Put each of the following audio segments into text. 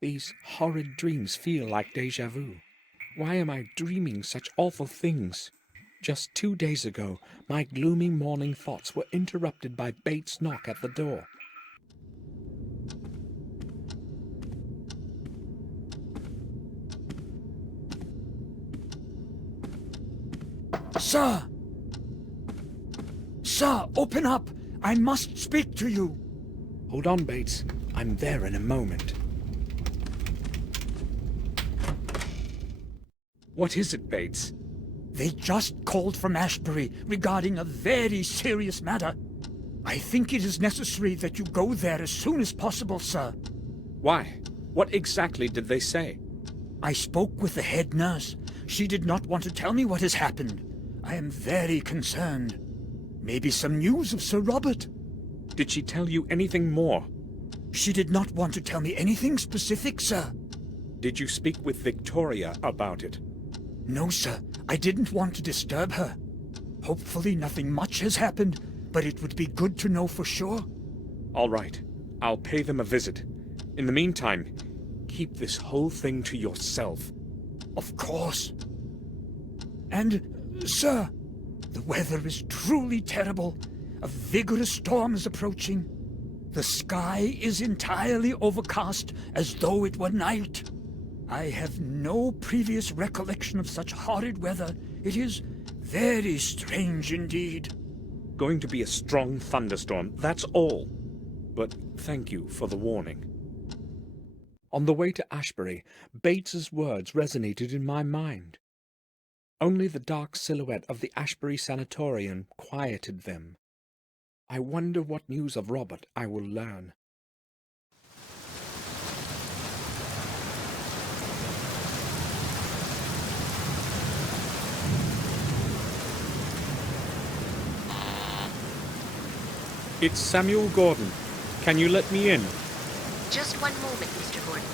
These horrid dreams feel like déjà vu. Why am I dreaming such awful things? Just 2 days ago, my gloomy morning thoughts were interrupted by Bates' knock at the door. Sir! Sir, open up! I must speak to you! Hold on, Bates. I'm there in a moment. What is it, Bates? They just called from Ashbury regarding a very serious matter. I think it is necessary that you go there as soon as possible, sir. Why? What exactly did they say? I spoke with the head nurse. She did not want to tell me what has happened. I am very concerned. Maybe some news of Sir Robert. Did she tell you anything more? She did not want to tell me anything specific, sir. Did you speak with Victoria about it? No, sir. I didn't want to disturb her. Hopefully nothing much has happened, but it would be good to know for sure. All right. I'll pay them a visit. In the meantime, keep this whole thing to yourself. Of course. And, sir, the weather is truly terrible. A vigorous storm is approaching. The sky is entirely overcast as though it were night. I have no previous recollection of such horrid weather. It is very strange indeed. Going to be a strong thunderstorm, that's all. But thank you for the warning. On the way to Ashbury, Bates's words resonated in my mind. Only the dark silhouette of the Ashbury sanatorium quieted them. I wonder what news of Robert I will learn. It's Samuel Gordon. Can you let me in? Just one moment, Mr. Gordon.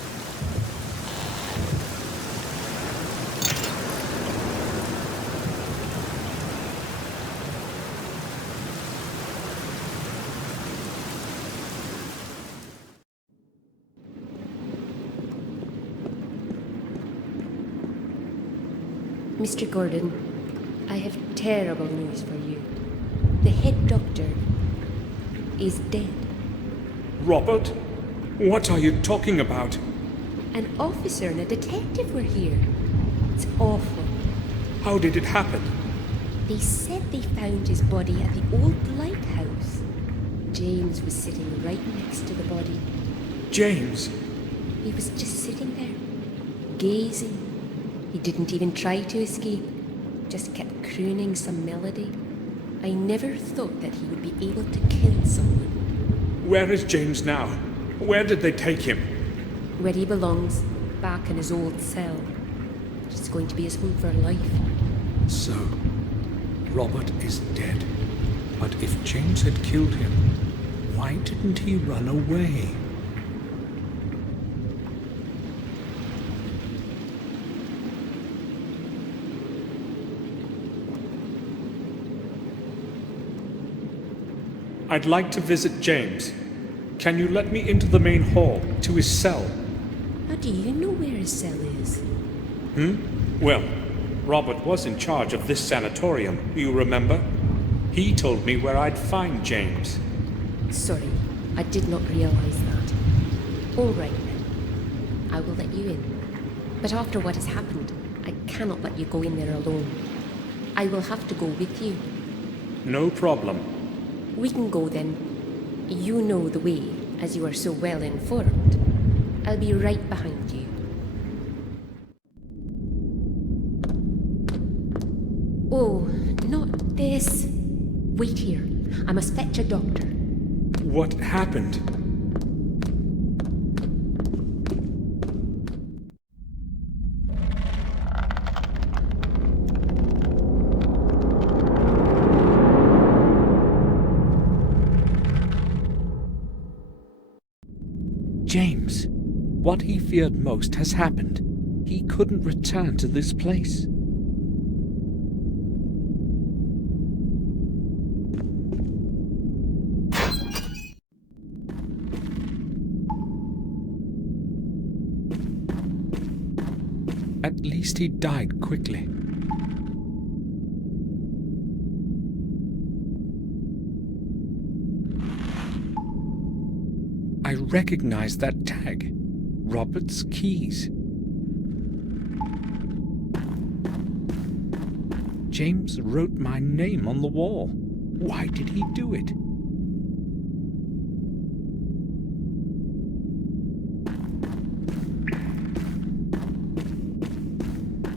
Mr. Gordon, I have terrible news for you. The head doctor is dead. Robert? What are you talking about? An officer and a detective were here. It's awful. How did it happen? They said they found his body at the old lighthouse. James was sitting right next to the body. James? He was just sitting there, gazing. He didn't even try to escape, just kept crooning some melody. I never thought that he would be able to kill someone. Where is James now? Where did they take him? Where he belongs, back in his old cell. It's going to be his home for life. So, Robert is dead. But if James had killed him, why didn't he run away? I'd like to visit James. Can you let me into the main hall, to his cell? How do you know where his cell is? Well, Robert was in charge of this sanatorium, you remember? He told me where I'd find James. Sorry, I did not realize that. All right then. I will let you in. But after what has happened, I cannot let you go in there alone. I will have to go with you. No problem. We can go then. You know the way, as you are so well informed. I'll be right behind you. Oh, not this. Wait here. I must fetch a doctor. What happened? James, what he feared most has happened. He couldn't return to this place. At least he died quickly. I recognize that tag. Robert's keys. James wrote my name on the wall. Why did he do it?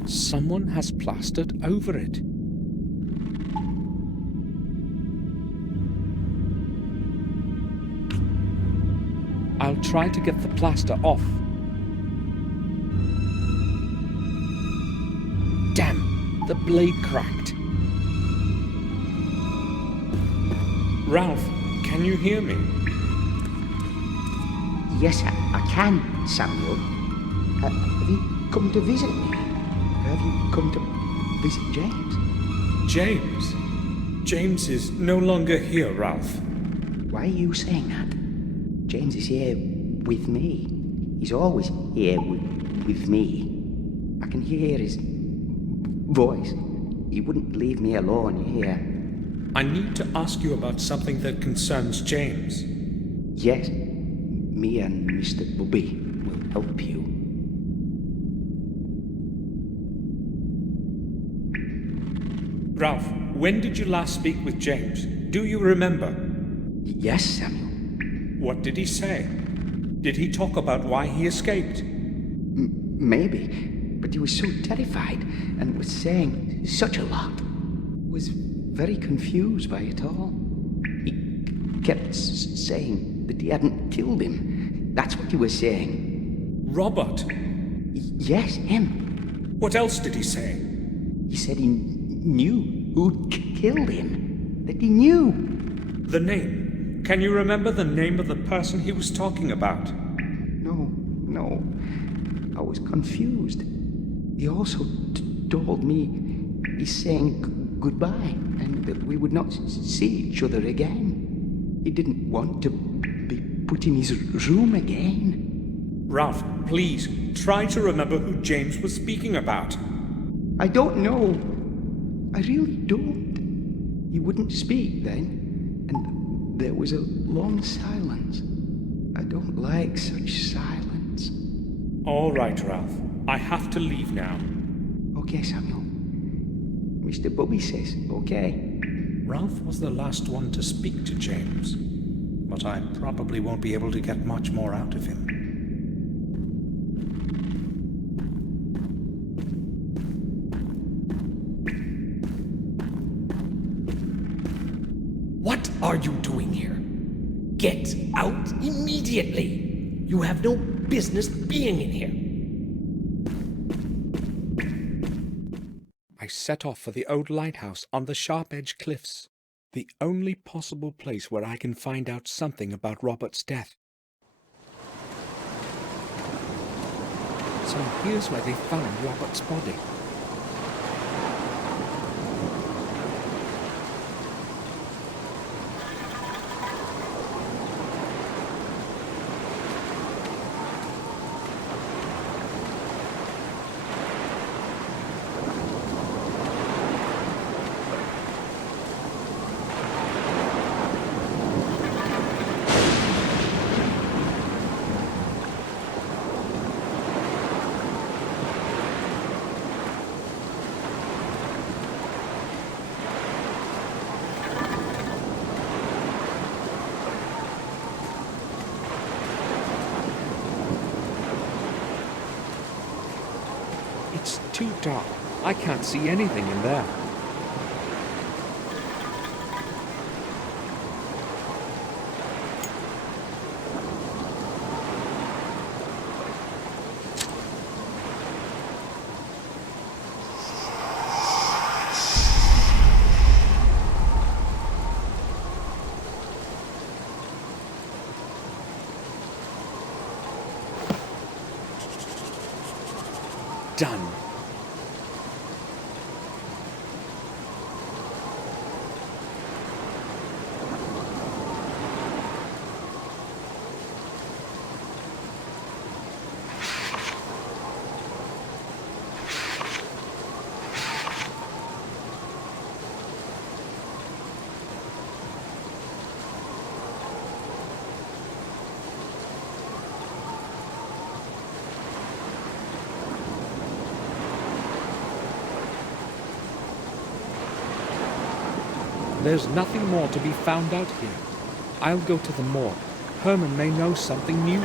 Someone has plastered over it. I'll try to get the plaster off. Damn, the blade cracked. Ralph, can you hear me? Yes, I can, Samuel. Have you come to visit me? Or have you come to visit James? James? James is no longer here, Ralph. Why are you saying that? James is here with me. He's always here with me. I can hear his voice. He wouldn't leave me alone here. I need to ask you about something that concerns James. Yes, me and Mr. Bubby will help you. Ralph, when did you last speak with James? Do you remember? Yes, Samuel. What did he say? Did he talk about why he escaped? Maybe, but he was so terrified and was saying such a lot. Was very confused by it all. He kept saying that he hadn't killed him. That's what he was saying. Robert? Yes, him. What else did he say? He said he knew who'd killed him. That he knew. The name. Can you remember the name of the person he was talking about? No. I was confused. He also told me he's saying goodbye and that we would not see each other again. He didn't want to be put in his room again. Ralph, please, try to remember who James was speaking about. I don't know. I really don't. He wouldn't speak then, and there was a long silence. I don't like such silence. All right, Ralph. I have to leave now. Okay, Samuel. Mr. Bubby says okay. Ralph was the last one to speak to James, but I probably won't be able to get much more out of him. What are you doing here? Get out immediately! You have no business being in here. I set off for the old lighthouse on the Sharp Edge Cliffs, the only possible place where I can find out something about Robert's death. So here's where they found Robert's body. It's too dark. I can't see anything in there. Done. There's nothing more to be found out here. I'll go to the morgue. Herman may know something new.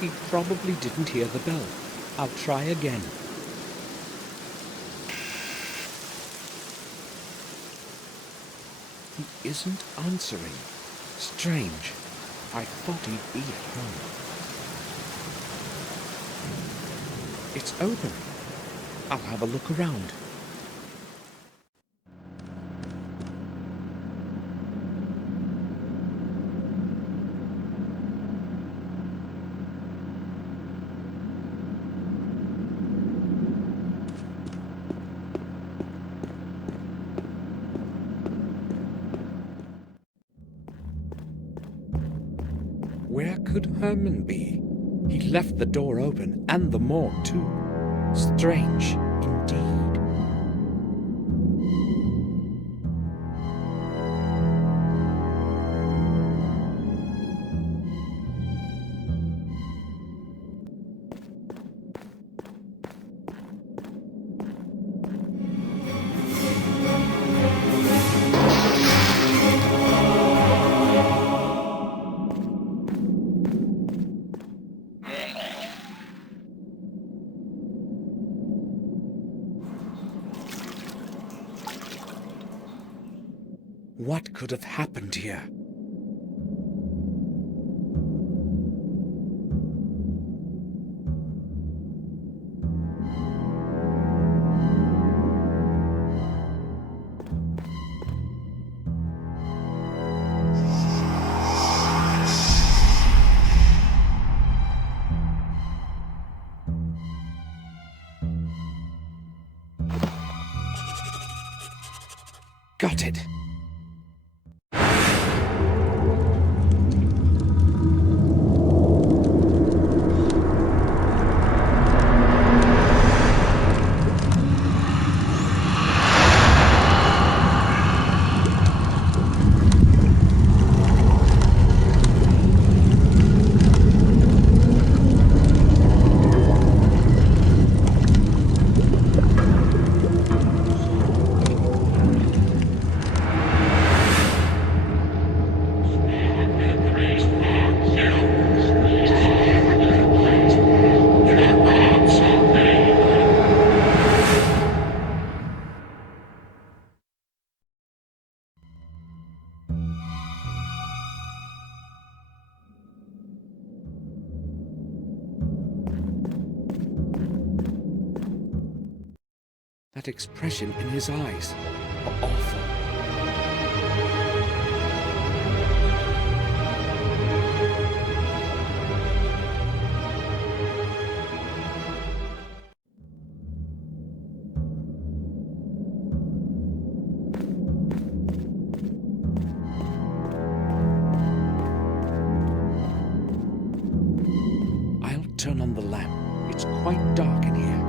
He probably didn't hear the bell. I'll try again. He isn't answering. Strange. I thought he'd be at home. It's open. I'll have a look around. Where could Herman be? He left the door open and the morgue too. Strange indeed. What could have happened here? Got it. That expression in his eyes. Awful. I'll turn on the lamp. It's quite dark in here.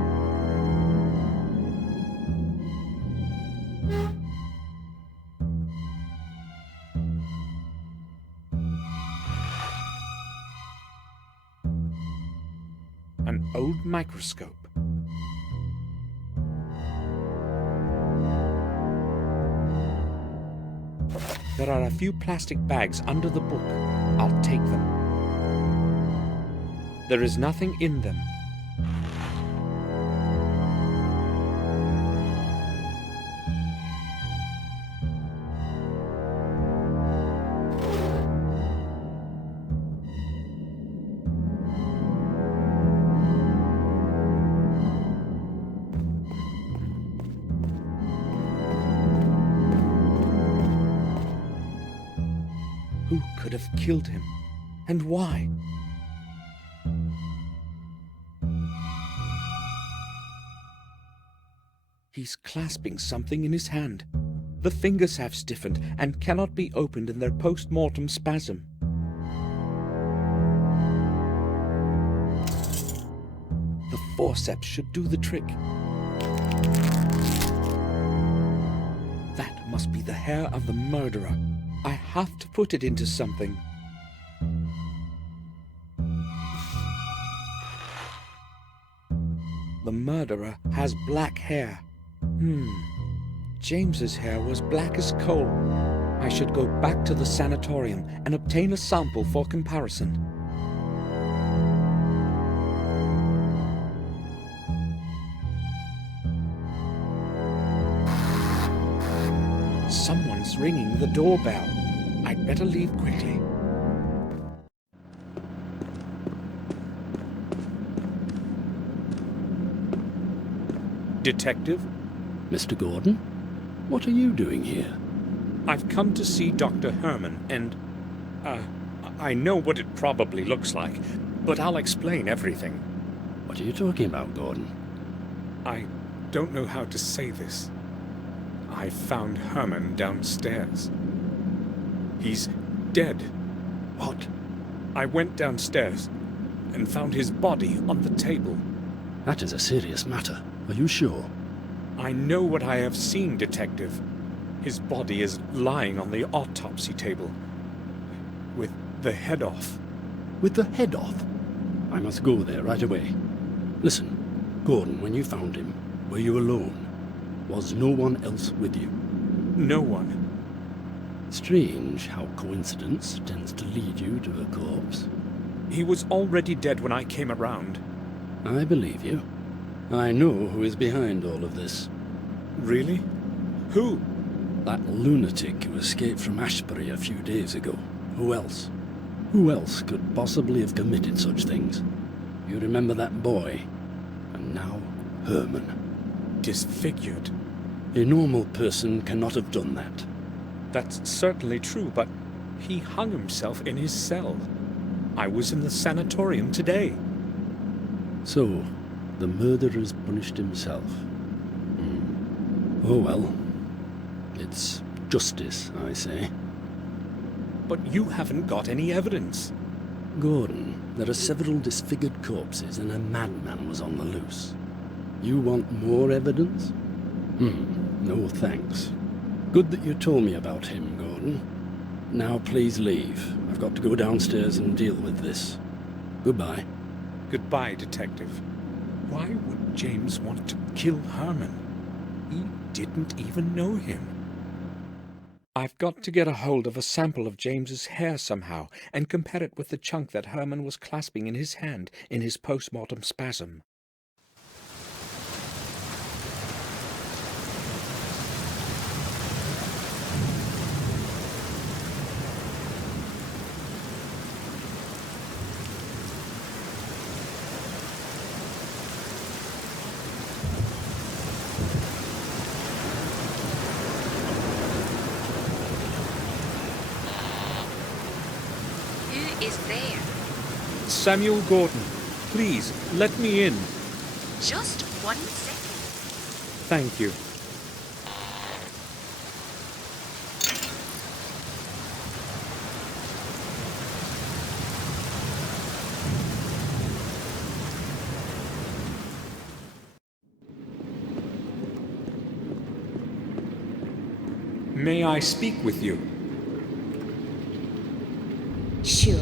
An old microscope. There are a few plastic bags under the book. I'll take them. There is nothing in them. Who could have killed him? And why? He's clasping something in his hand. The fingers have stiffened and cannot be opened in their post-mortem spasm. The forceps should do the trick. That must be the hair of the murderer. I have to put it into something. The murderer has black hair. James's hair was black as coal. I should go back to the sanatorium and obtain a sample for comparison. Someone's ringing the doorbell. I'd better leave quickly. Detective? Mr. Gordon? What are you doing here? I've come to see Dr. Herman, and, I know what it probably looks like, but I'll explain everything. What are you talking about, Gordon? I don't know how to say this. I found Herman downstairs. He's dead. What? I went downstairs and found his body on the table. That is a serious matter. Are you sure? I know what I have seen, Detective. His body is lying on the autopsy table, with the head off. With the head off? I must go there right away. Listen, Gordon, when you found him, were you alone? Was no one else with you? No one. Strange how coincidence tends to lead you to a corpse. He was already dead when I came around. I believe you. I know who is behind all of this. Really? Who? That lunatic who escaped from Ashbury a few days ago. Who else? Who else could possibly have committed such things? You remember that boy? And now Herman. Disfigured. A normal person cannot have done that. That's certainly true, but he hung himself in his cell. I was in the sanatorium today. So, the murderer's punished himself. Oh well. It's justice, I say. But you haven't got any evidence. Gordon, there are several disfigured corpses and a madman was on the loose. You want more evidence? No thanks. Good that you told me about him, Gordon. Now please leave. I've got to go downstairs and deal with this. Goodbye. Goodbye, Detective. Why would James want to kill Herman? He didn't even know him. I've got to get a hold of a sample of James's hair somehow and compare it with the chunk that Herman was clasping in his hand in his post-mortem spasm. Is there? Samuel Gordon, please, let me in. Just 1 second. Thank you. May I speak with you? Sure.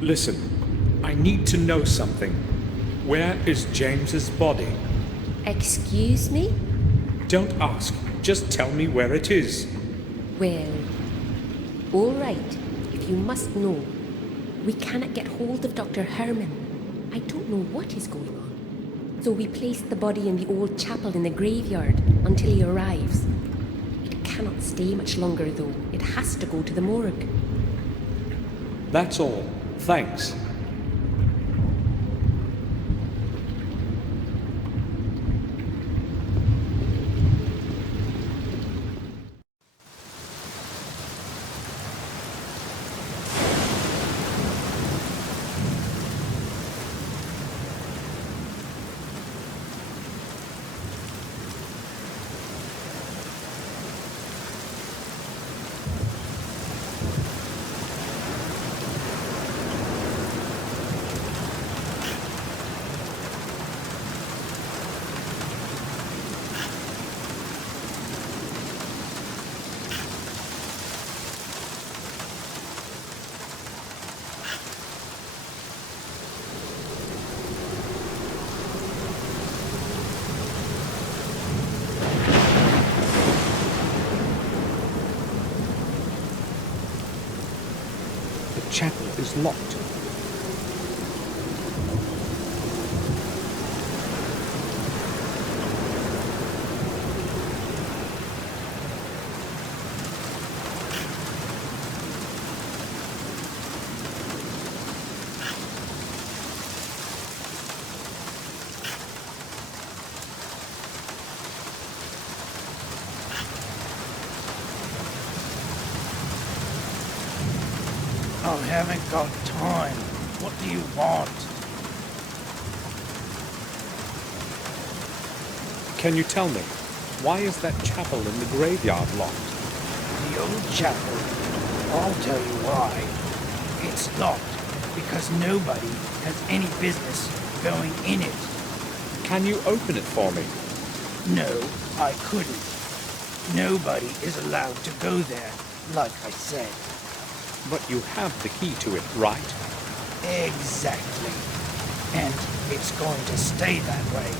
Listen, I need to know something. Where is James's body? Excuse me? Don't ask, just tell me where it is. Well, all right, if you must know. We cannot get hold of Dr. Herman. I don't know what is going on. So we placed the body in the old chapel in the graveyard until he arrives. It cannot stay much longer, though. It has to go to the morgue. That's all. Thanks. chapel is locked. I haven't got time. What do you want? Can you tell me, why is that chapel in the graveyard locked? The old chapel. I'll tell you why. It's locked because nobody has any business going in it. Can you open it for me? No, I couldn't. Nobody is allowed to go there, like I said. But you have the key to it, right? Exactly. And it's going to stay that way.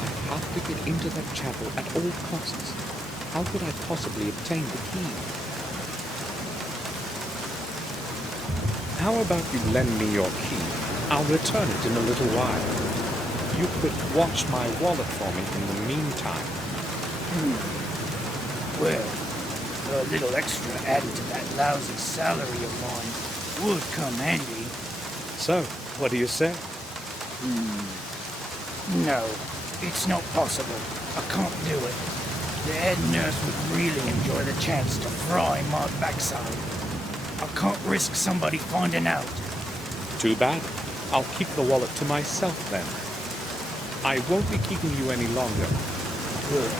I have to get into that chapel at all costs. How could I possibly obtain the key? How about you lend me your key? I'll return it in a little while. You could watch my wallet for me in the meantime. Well, a little extra added to that lousy salary of mine would come handy. So, what do you say? No, it's not possible. I can't do it. The head nurse would really enjoy the chance to fry my backside. I can't risk somebody finding out. Too bad. I'll keep the wallet to myself then. I won't be keeping you any longer. Good.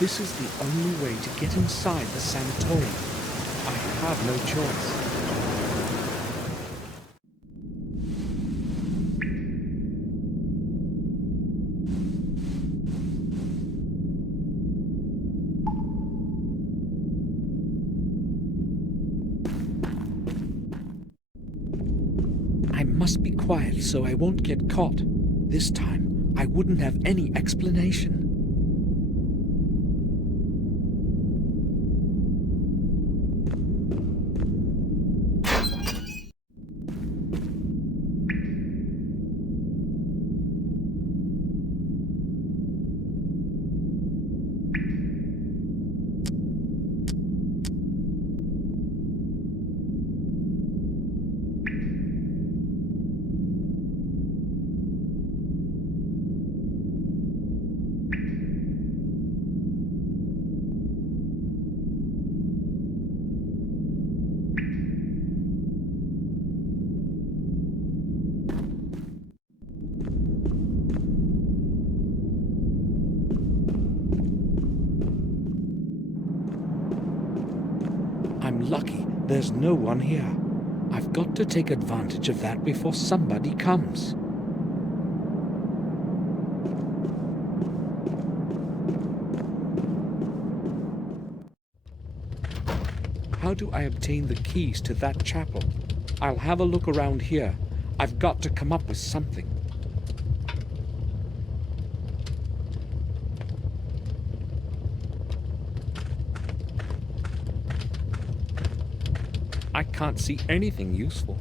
This is the only way to get inside the sanatorium. I have no choice. I must be quiet so I won't get caught. This time, I wouldn't have any explanation. I'm lucky there's no one here. I've got to take advantage of that before somebody comes. How do I obtain the keys to that chapel? I'll have a look around here. I've got to come up with something. I can't see anything useful.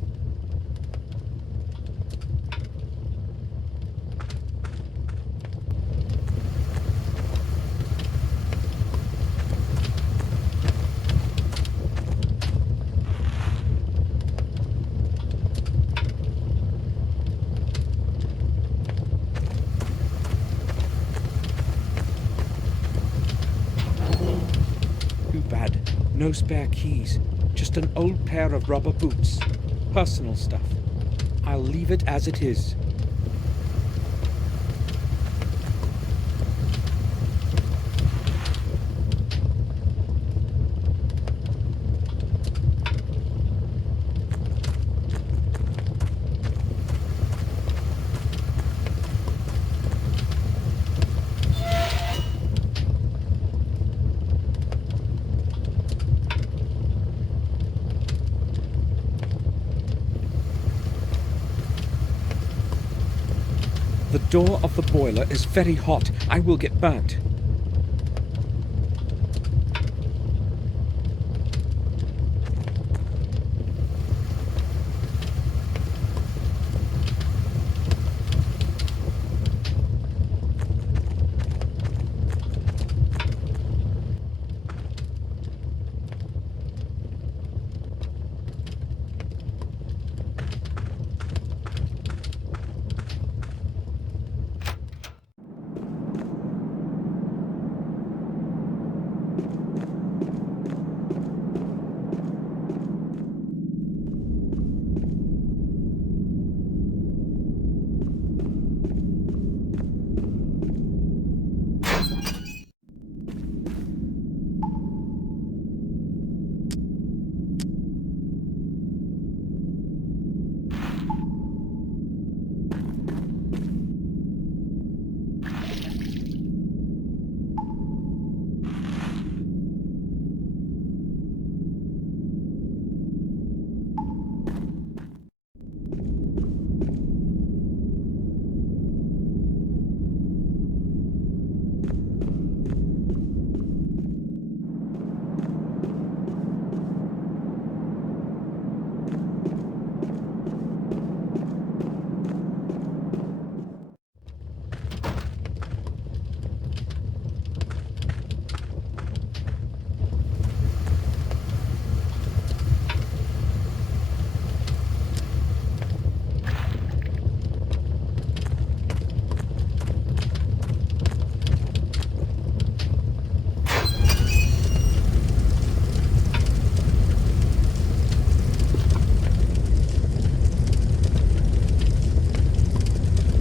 Too bad. No spare keys. Just an old pair of rubber boots. Personal stuff. I'll leave it as it is. door of the boiler is very hot. I will get burnt.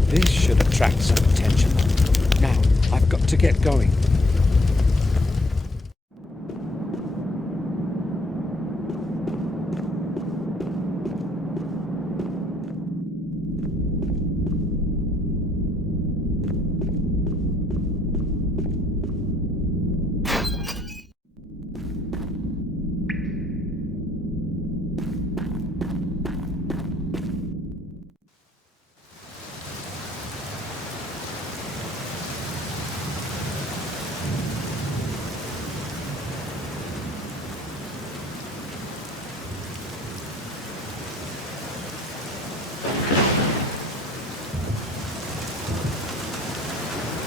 This should attract some attention. Now, I've got to get going.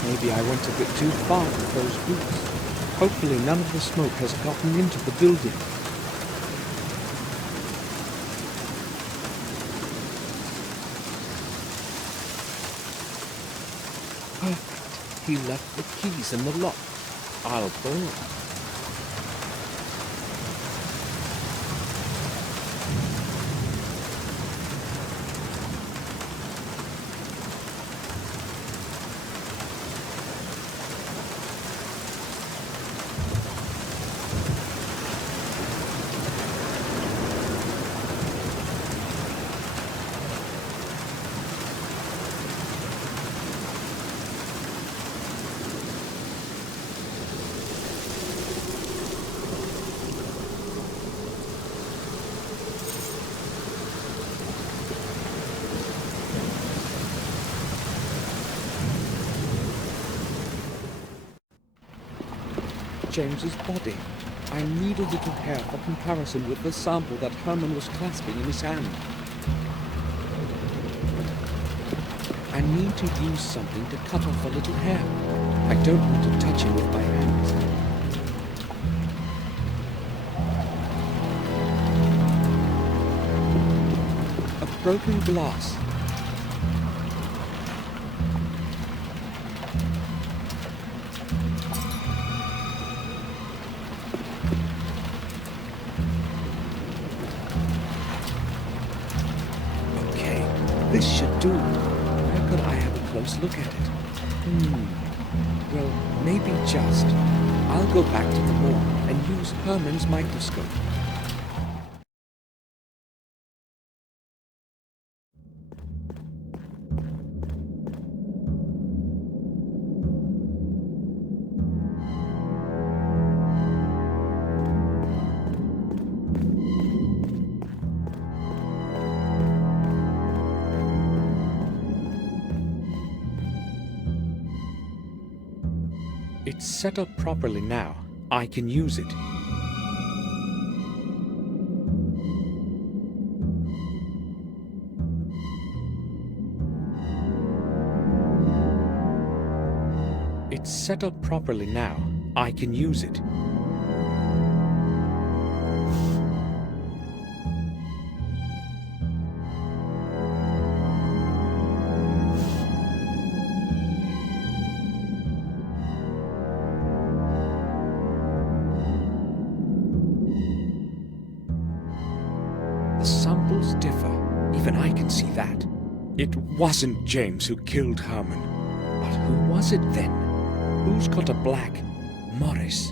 Maybe I went a bit too far with those boots. Hopefully none of the smoke has gotten into the building. Perfect. He left the keys in the lock. I'll borrow them. James's body. I need a little hair for comparison with the sample that Herman was clasping in his hand. I need to use something to cut off a little hair. I don't want to touch him with my hands. A broken glass. This should do. Where could I have a close look at it? Well, maybe just. I'll go back to the mall and use Herman's microscope. It's set up properly now. I can use it. It's set up properly now. I can use it. The samples differ. Even I can see that. It wasn't James who killed Herman. But who was it then? Who's got a black Morris?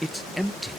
It's empty.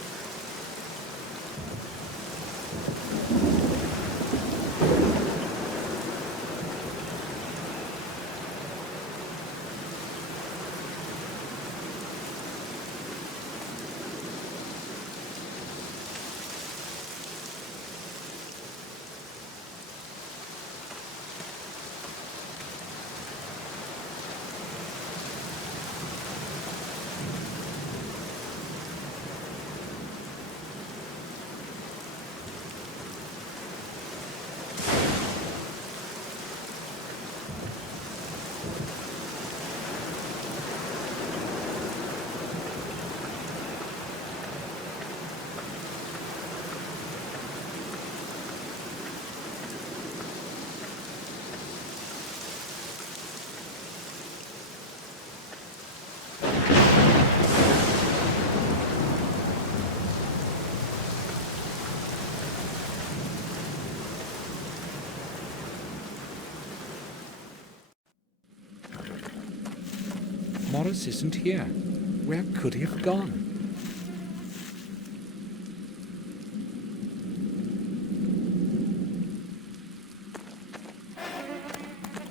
Morris isn't here. Where could he have gone?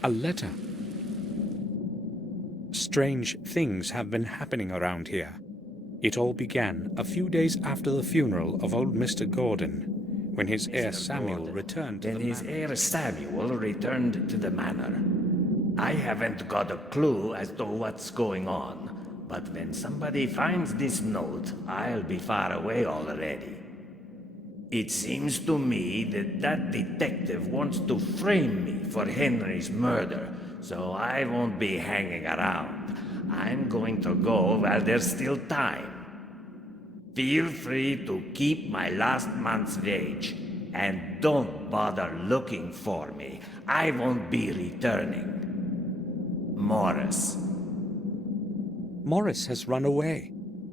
A letter. Strange things have been happening around here. It all began a few days after the funeral of old Mr. Gordon, when his heir Samuel returned to the manor. His heir Samuel returned to the manor. I haven't got a clue as to what's going on, but when somebody finds this note, I'll be far away already. It seems to me that that detective wants to frame me for Henry's murder, so I won't be hanging around. I'm going to go while there's still time. Feel free to keep my last month's wage, and don't bother looking for me. I won't be returning. Morris. Morris has run away.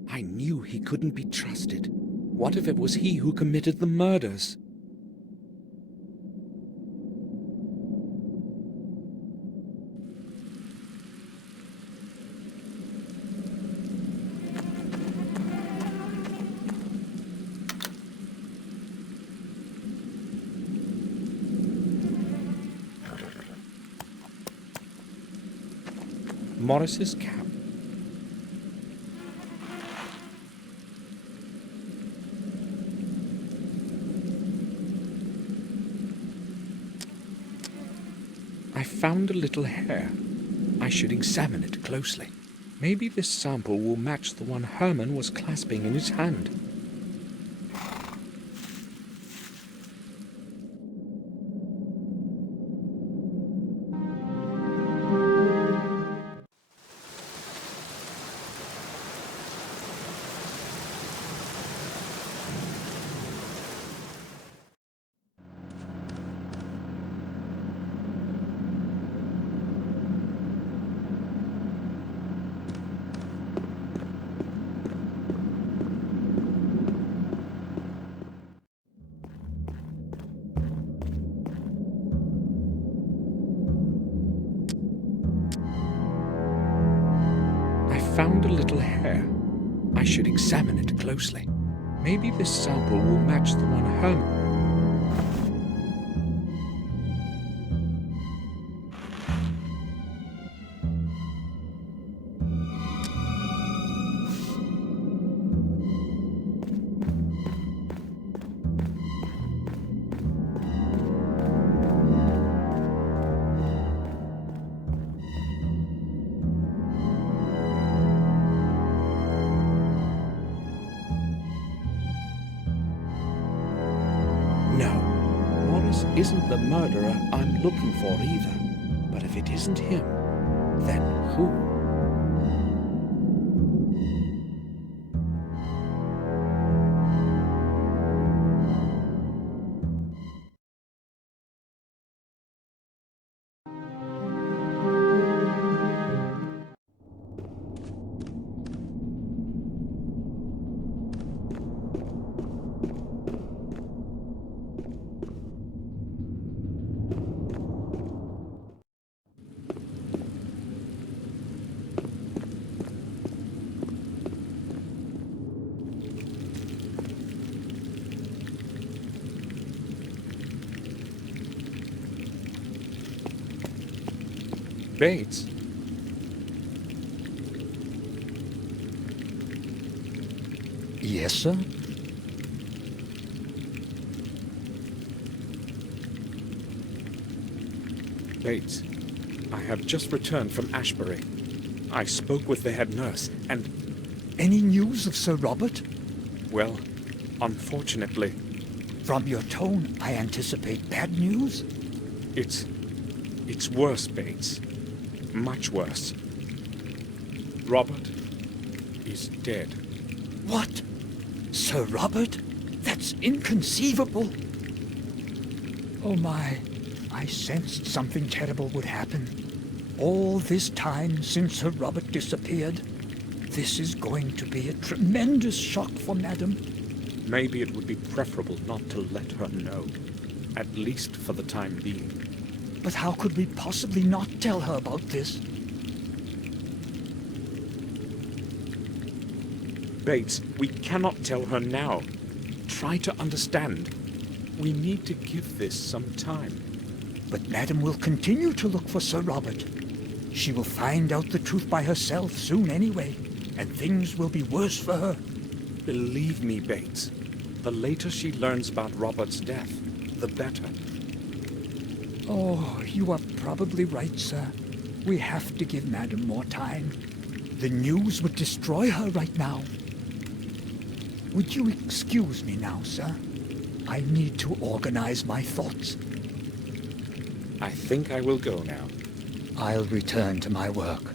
I knew he couldn't be trusted. What if it was he who committed the murders? Morris's cap. I found a little hair. I should examine it closely. Maybe this sample will match the one Herman was clasping in his hand. Found a little hair. I should examine it closely. Maybe this sample will match the one Herman. isn't the murderer I'm looking for either. But if it isn't him, then who? Bates? Yes, sir? Bates, I have just returned from Ashbury. I spoke with the head nurse, and, Any news of Sir Robert? well, unfortunately, From your tone, I anticipate bad news. it's worse, Bates. Much worse. Robert is dead. What? Sir Robert? That's inconceivable. Oh my, I sensed something terrible would happen. All this time since Sir Robert disappeared, this is going to be a tremendous shock for Madam. Maybe it would be preferable not to let her know, at least for the time being. But how could we possibly not tell her about this? Bates, we cannot tell her now. Try to understand. We need to give this some time. But Madam will continue to look for Sir Robert. She will find out the truth by herself soon anyway, and things will be worse for her. Believe me, Bates, the later she learns about Robert's death, the better. Oh, you are probably right, sir. We have to give Madam more time. The news would destroy her right now. Would you excuse me now, sir? I need to organize my thoughts. I think I will go now. I'll return to my work.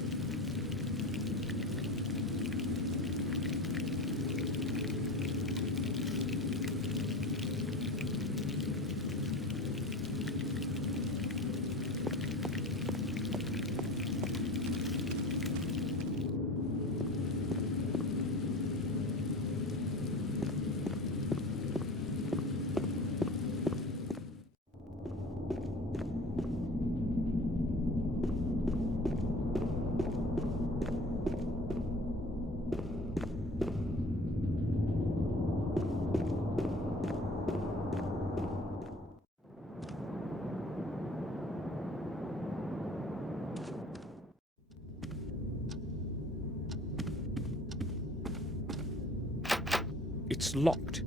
It's locked.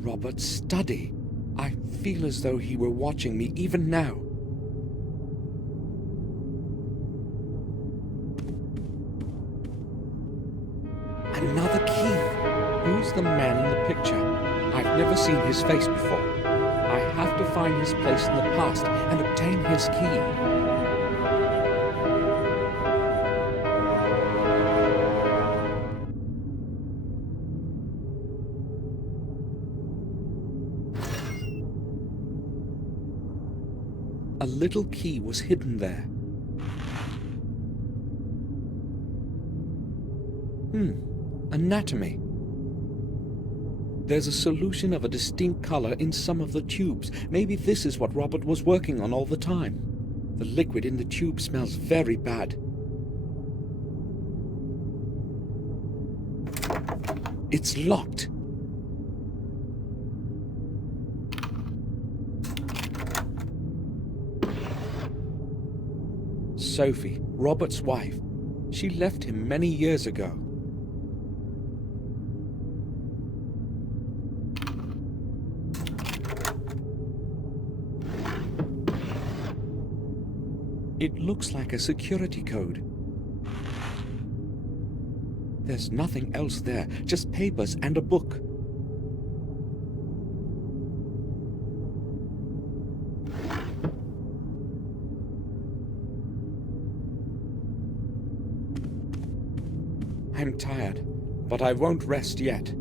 Robert's study. I feel as though he were watching me even now. Another key. Who's the man in the picture? I've never seen his face before. I have to find his place in the past and obtain his key. A little key was hidden there. Anatomy. There's a solution of a distinct color in some of the tubes. Maybe this is what Robert was working on all the time. The liquid in the tube smells very bad. It's locked. Sophie, Robert's wife. She left him many years ago. It looks like a security code. There's nothing else there, just papers and a book. I'm tired, but I won't rest yet.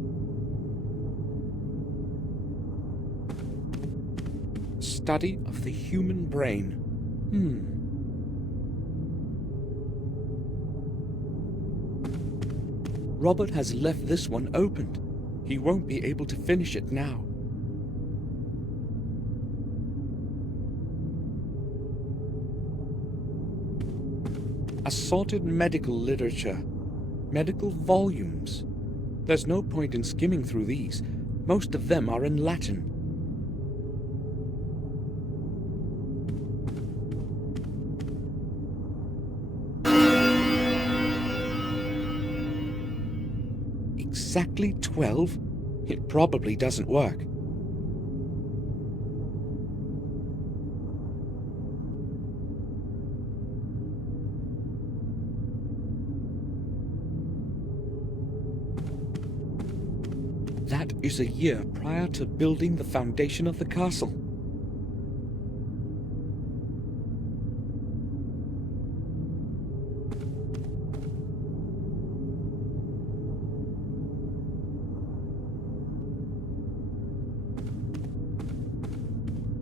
Study of the human brain. Robert has left this one opened. He won't be able to finish it now. Assorted medical literature. Medical volumes. There's no point in skimming through these. Most of them are in Latin. Exactly 12? It probably doesn't work. That is a year prior to building the foundation of the castle.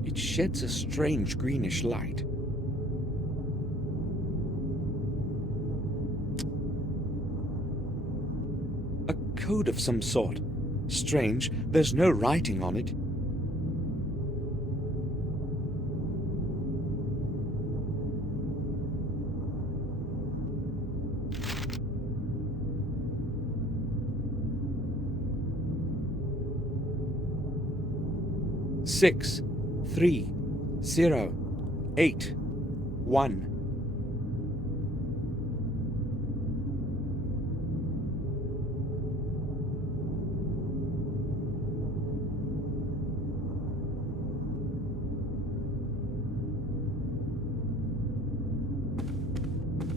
It sheds a strange greenish light. A code of some sort. Strange, there's no writing on it. Six, 3, 0, 8, 1.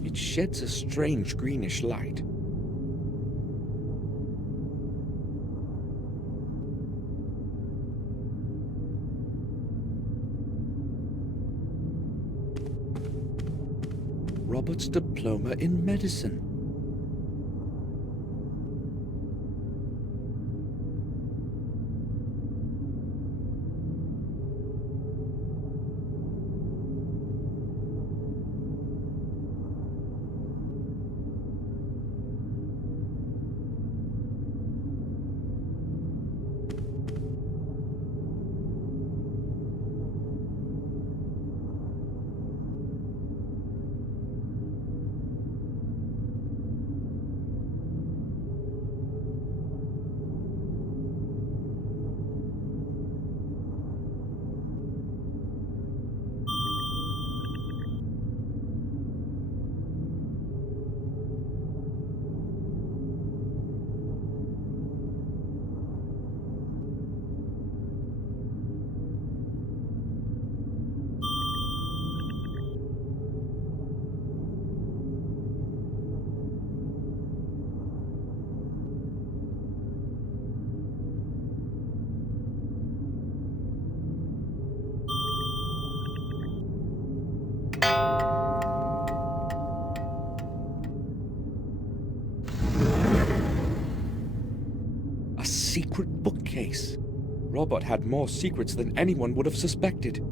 It sheds a strange greenish light. Robert's diploma in medicine. A secret bookcase. Robert had more secrets than anyone would have suspected.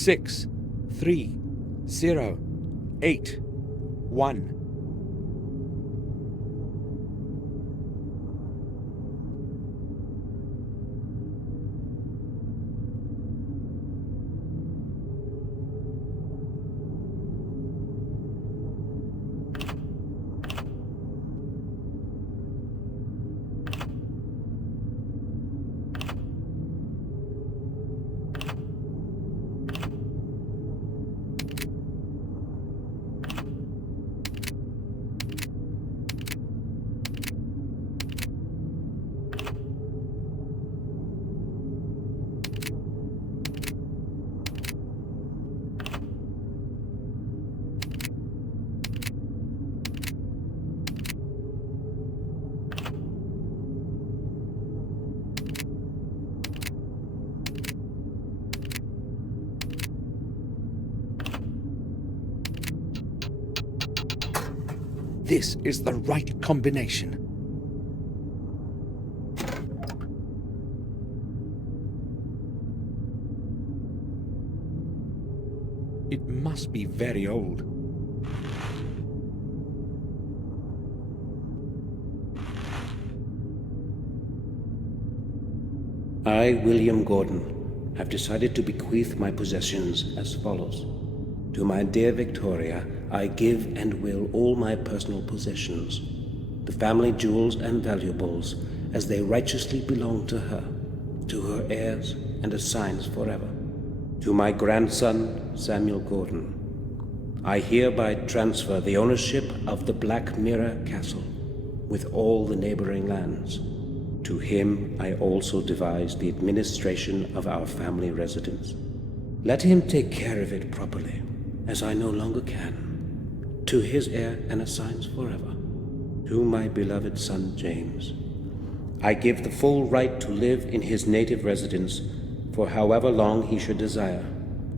6, 3, 0, 8, 1. This is the right combination. It must be very old. I, William Gordon, have decided to bequeath my possessions as follows. To my dear Victoria, I give and will all my personal possessions, the family jewels and valuables, as they righteously belong to her heirs and assigns forever. To my grandson, Samuel Gordon, I hereby transfer the ownership of the Black Mirror Castle, with all the neighboring lands. To him I also devise the administration of our family residence. Let him take care of it properly, as I no longer can. To his heir and assigns forever. To my beloved son James, I give the full right to live in his native residence for however long he should desire,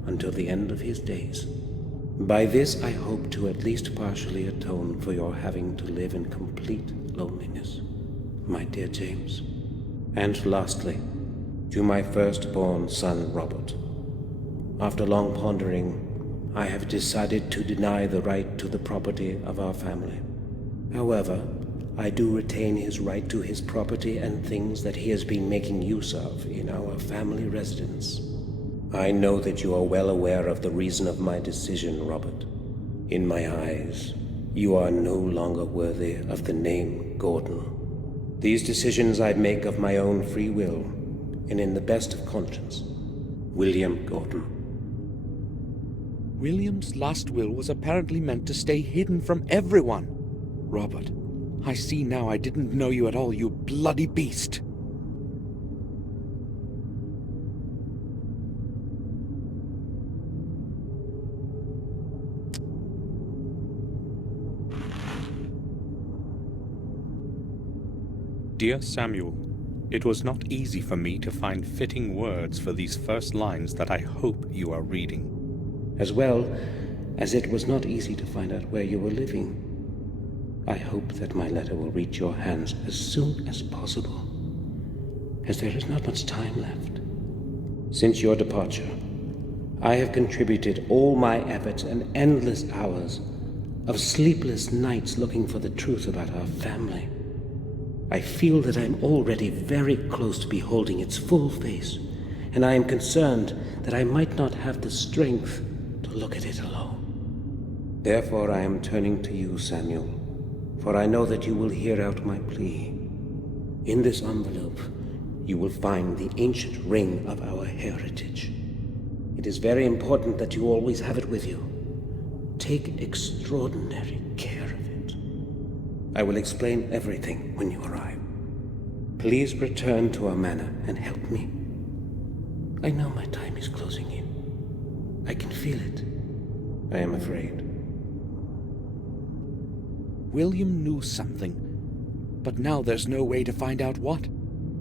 until the end of his days. By this I hope to at least partially atone for your having to live in complete loneliness, my dear James. And lastly, to my firstborn son Robert. After long pondering, I have decided to deny the right to the property of our family. However, I do retain his right to his property and things that he has been making use of in our family residence. I know that you are well aware of the reason of my decision, Robert. In my eyes, you are no longer worthy of the name Gordon. These decisions I make of my own free will, and in the best of conscience. William Gordon. William's last will was apparently meant to stay hidden from everyone. Robert, I see now I didn't know you at all, you bloody beast. Dear Samuel, it was not easy for me to find fitting words for these first lines that I hope you are reading. As well as it was not easy to find out where you were living. I hope that my letter will reach your hands as soon as possible, as there is not much time left. Since your departure, I have contributed all my efforts and endless hours of sleepless nights looking for the truth about our family. I feel that I am already very close to beholding its full face, and I am concerned that I might not have the strength to look at it alone. Therefore I am turning to you, Samuel, for I know that you will hear out my plea. In this envelope, you will find the ancient ring of our heritage. It is very important that you always have it with you. Take extraordinary care of it. I will explain everything when you arrive. Please return to our manor and help me. I know my time is closing in. I can feel it. I am afraid. William knew something, but now there's no way to find out what.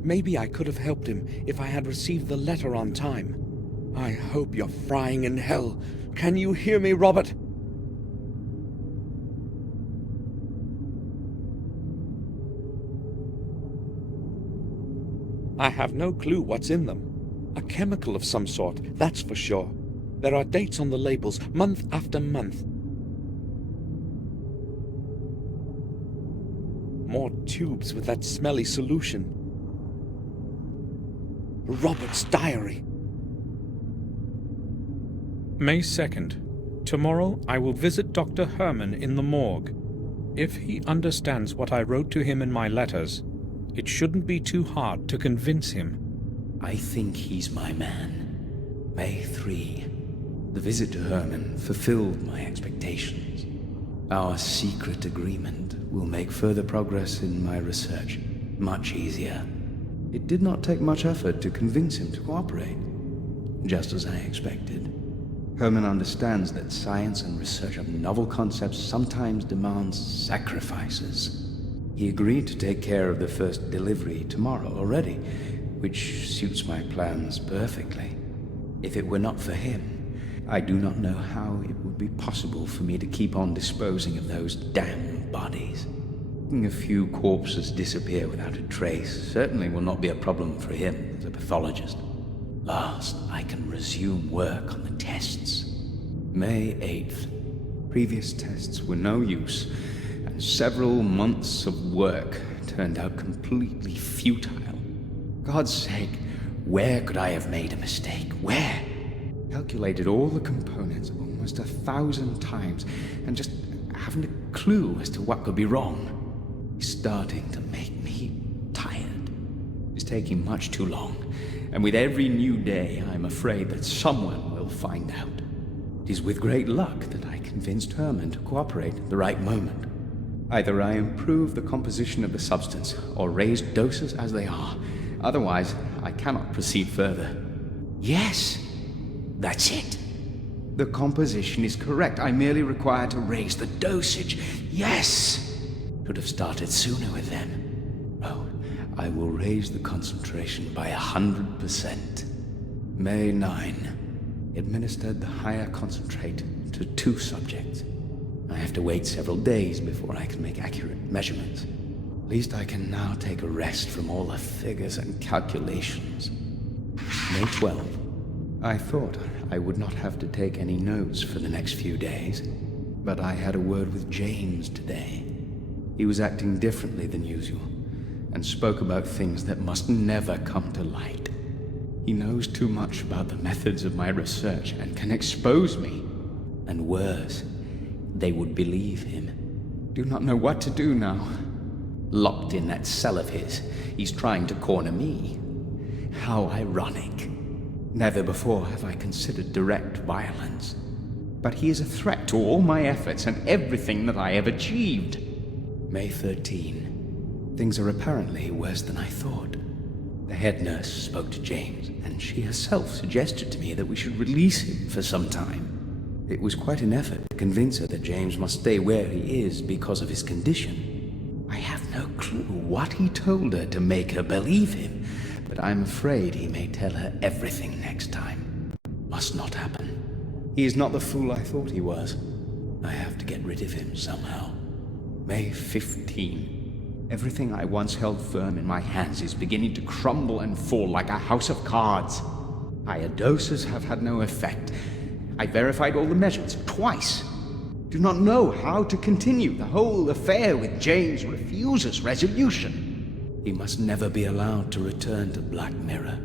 Maybe I could have helped him if I had received the letter on time. I hope you're frying in hell. Can you hear me, Robert? I have no clue what's in them. A chemical of some sort, that's for sure. There are dates on the labels, month after month. More tubes with that smelly solution. Robert's diary. May 2nd. Tomorrow I will visit Dr. Herman in the morgue. If he understands what I wrote to him in my letters, it shouldn't be too hard to convince him. I think he's my man. May 3. The visit to Herman fulfilled my expectations. Our secret agreement will make further progress in my research much easier. It did not take much effort to convince him to cooperate, just as I expected. Herman understands that science and research of novel concepts sometimes demands sacrifices. He agreed to take care of the first delivery tomorrow already, which suits my plans perfectly. If it were not for him, I do not know how it would be possible for me to keep on disposing of those damn bodies. Letting a few corpses disappear without a trace certainly will not be a problem for him as a pathologist. Last, I can resume work on the tests. May 8th. Previous tests were no use, and several months of work turned out completely futile. God's sake, where could I have made a mistake? Where? Calculated all the components almost 1,000 times, and just haven't a clue as to what could be wrong. It's starting to make me tired. It's taking much too long, and with every new day, I'm afraid that someone will find out. It is with great luck that I convinced Herman to cooperate at the right moment. Either I improve the composition of the substance, or raise doses as they are. Otherwise, I cannot proceed further. Yes! That's it. The composition is correct. I merely require to raise the dosage. Yes! Should have started sooner with them. Oh, I will raise the concentration by 100%. May 9. Administered the higher concentrate to 2 subjects. I have to wait several days before I can make accurate measurements. At least I can now take a rest from all the figures and calculations. May 12. I thought I would not have to take any notes for the next few days, but I had a word with James today. He was acting differently than usual, and spoke about things that must never come to light. He knows too much about the methods of my research and can expose me. And worse, they would believe him. Do not know what to do now. Locked in that cell of his, he's trying to corner me. How ironic. Never before have I considered direct violence. But he is a threat to all my efforts and everything that I have achieved. May 13. Things are apparently worse than I thought. The head nurse spoke to James, and she herself suggested to me that we should release him for some time. It was quite an effort to convince her that James must stay where he is because of his condition. I have no clue what he told her to make her believe him, but I'm afraid he may tell her everything next time. Must not happen. He is not the fool I thought he was. I have to get rid of him somehow. May 15. Everything I once held firm in my hands is beginning to crumble and fall like a house of cards. Higher doses have had no effect. I verified all the measurements twice. Do not know how to continue. The whole affair with James refuses resolution. He must never be allowed to return to Black Mirror.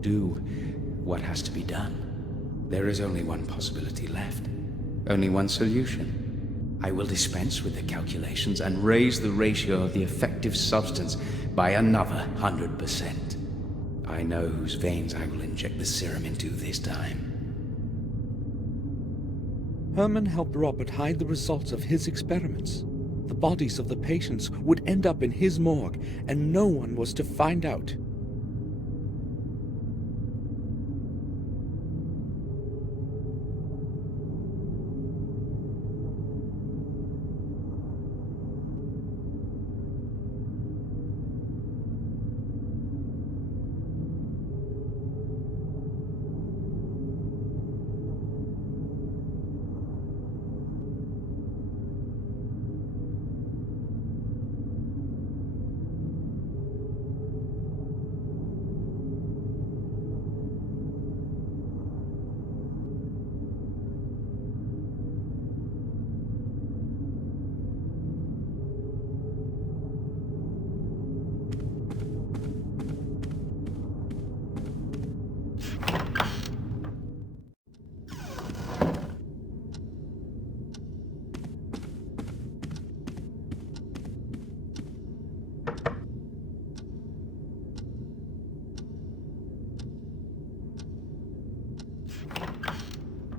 Do what has to be done. There is only one possibility left. Only one solution. I will dispense with the calculations and raise the ratio of the effective substance by another 100%. I know whose veins I will inject the serum into this time. Herman helped Robert hide the results of his experiments. The bodies of the patients would end up in his morgue, and no one was to find out.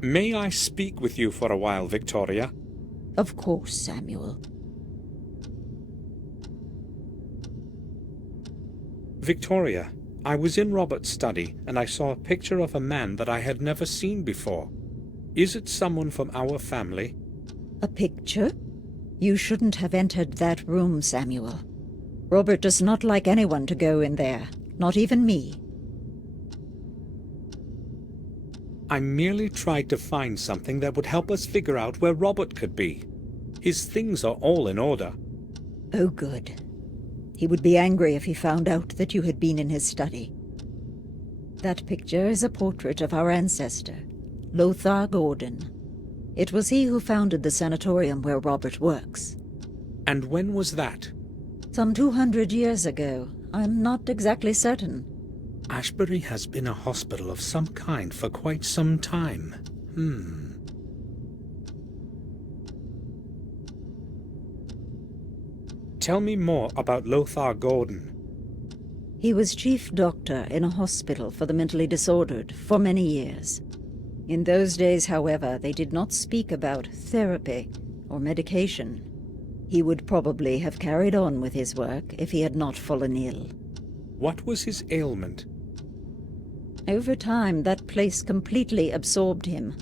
May I speak with you for a while, Victoria? Of course, Samuel. Victoria, I was in Robert's study and I saw a picture of a man that I had never seen before. Is it someone from our family? A picture? You shouldn't have entered that room, Samuel. Robert does not like anyone to go in there, not even me. I merely tried to find something that would help us figure out where Robert could be. His things are all in order. Oh, good. He would be angry if he found out that you had been in his study. That picture is a portrait of our ancestor, Lothar Gordon. It was he who founded the sanatorium where Robert works. And when was that? Some 200 years ago. I'm not exactly certain. Ashbury has been a hospital of some kind for quite some time. Tell me more about Lothar Gordon. He was chief doctor in a hospital for the mentally disordered for many years. In those days, however, they did not speak about therapy or medication. He would probably have carried on with his work if he had not fallen ill. What was his ailment? Over time, that place completely absorbed him.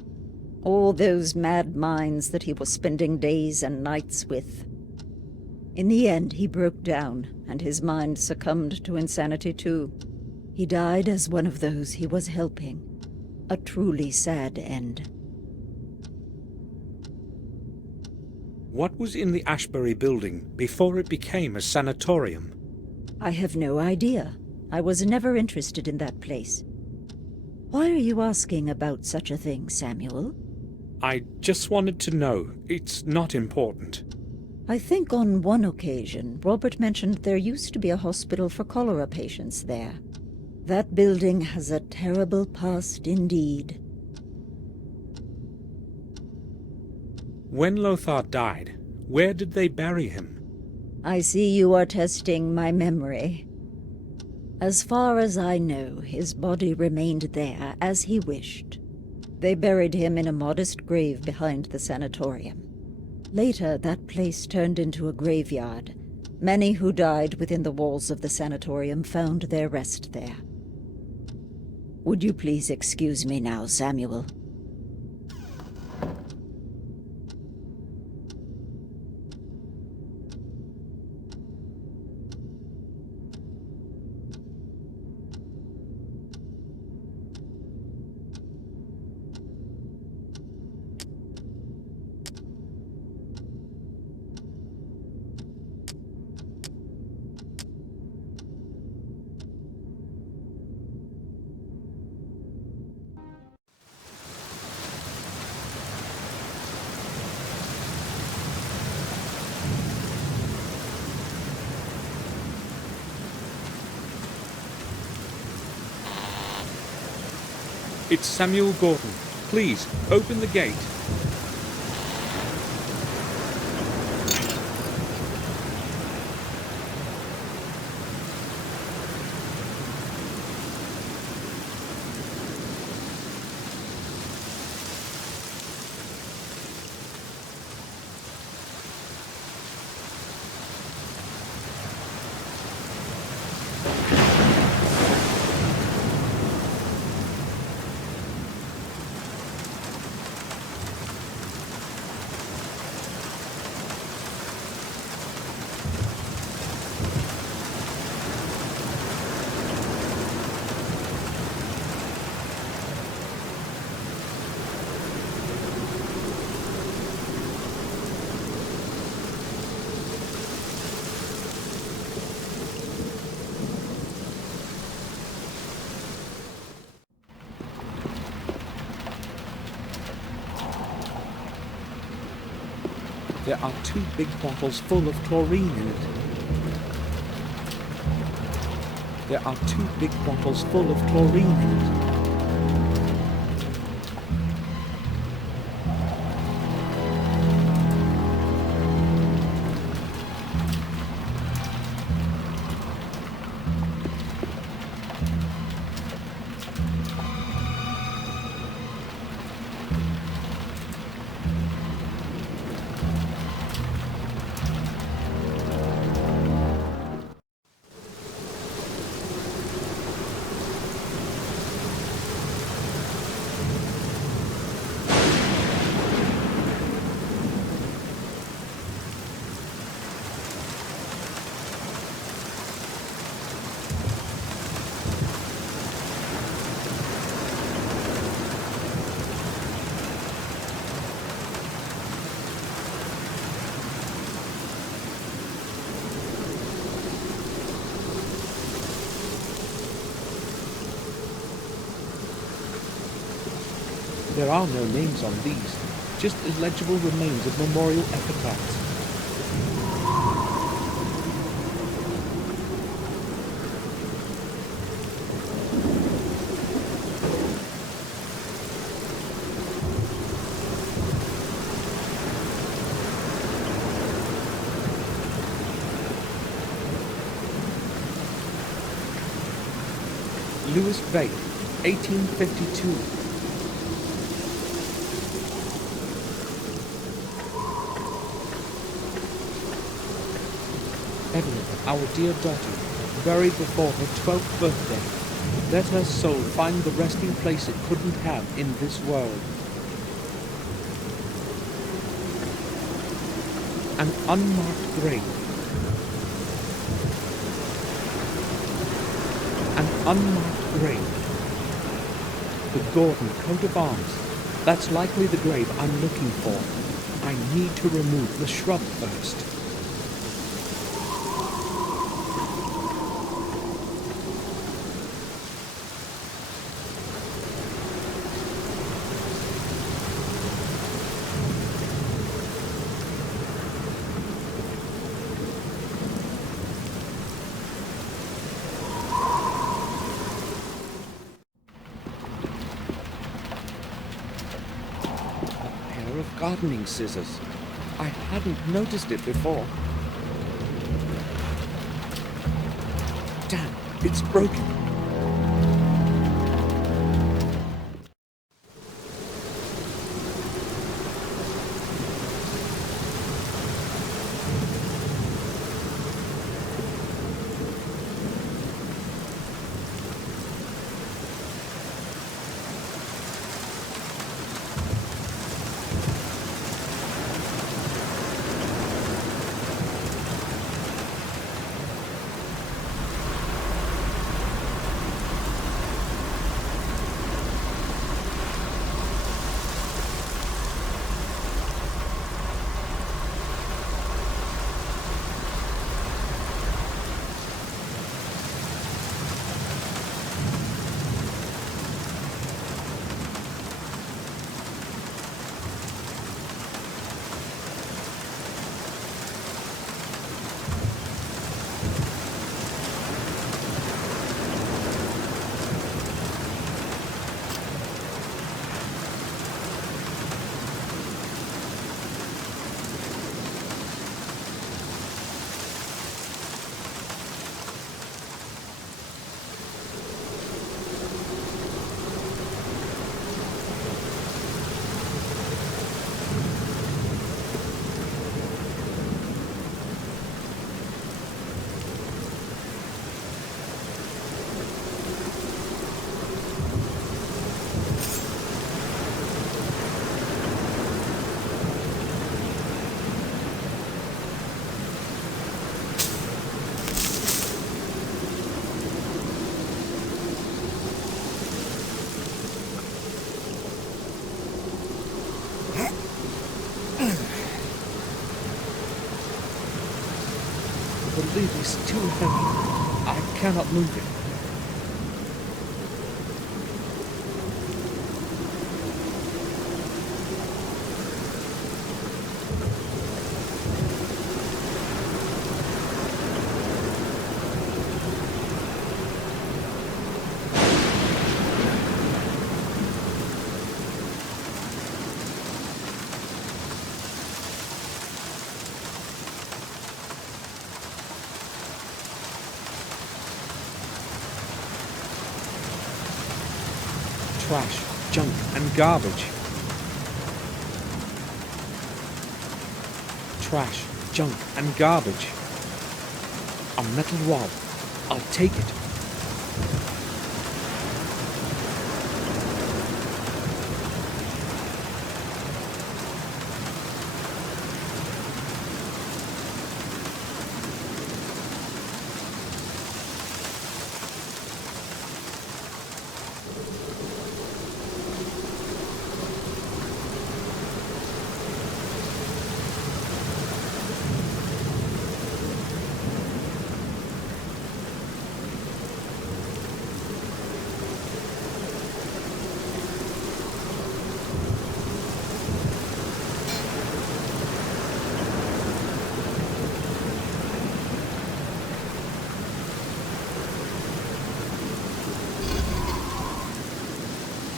All those mad minds that he was spending days and nights with. In the end, he broke down, and his mind succumbed to insanity too. He died as one of those he was helping. A truly sad end. What was in the Ashbury building before it became a sanatorium? I have no idea. I was never interested in that place. Why are you asking about such a thing, Samuel? I just wanted to know. It's not important. I think on one occasion, Robert mentioned there used to be a hospital for cholera patients there. That building has a terrible past indeed. When Lothar died, where did they bury him? I see you are testing my memory. As far as I know, his body remained there as he wished. They buried him in a modest grave behind the sanatorium. Later, that place turned into a graveyard. Many who died within the walls of the sanatorium found their rest there. Would you please excuse me now, Samuel? It's Samuel Gordon. Please, open the gate. There are 2 big bottles full of chlorine in it. There are 2 big bottles full of chlorine in it. There are no names on these, just illegible remains of memorial epitaphs. Louis Veit, 1852. Evelyn, our dear daughter, buried before her 12th birthday. Let her soul find the resting place it couldn't have in this world. An unmarked grave. An unmarked grave. The Gordon coat of arms. That's likely the grave I'm looking for. I need to remove the shrub first. Of gardening scissors. I hadn't noticed it before. Damn, it's broken. The lid is too heavy. I cannot move it. Trash, junk, and garbage. Trash, junk, and garbage. A metal rod. I'll take it.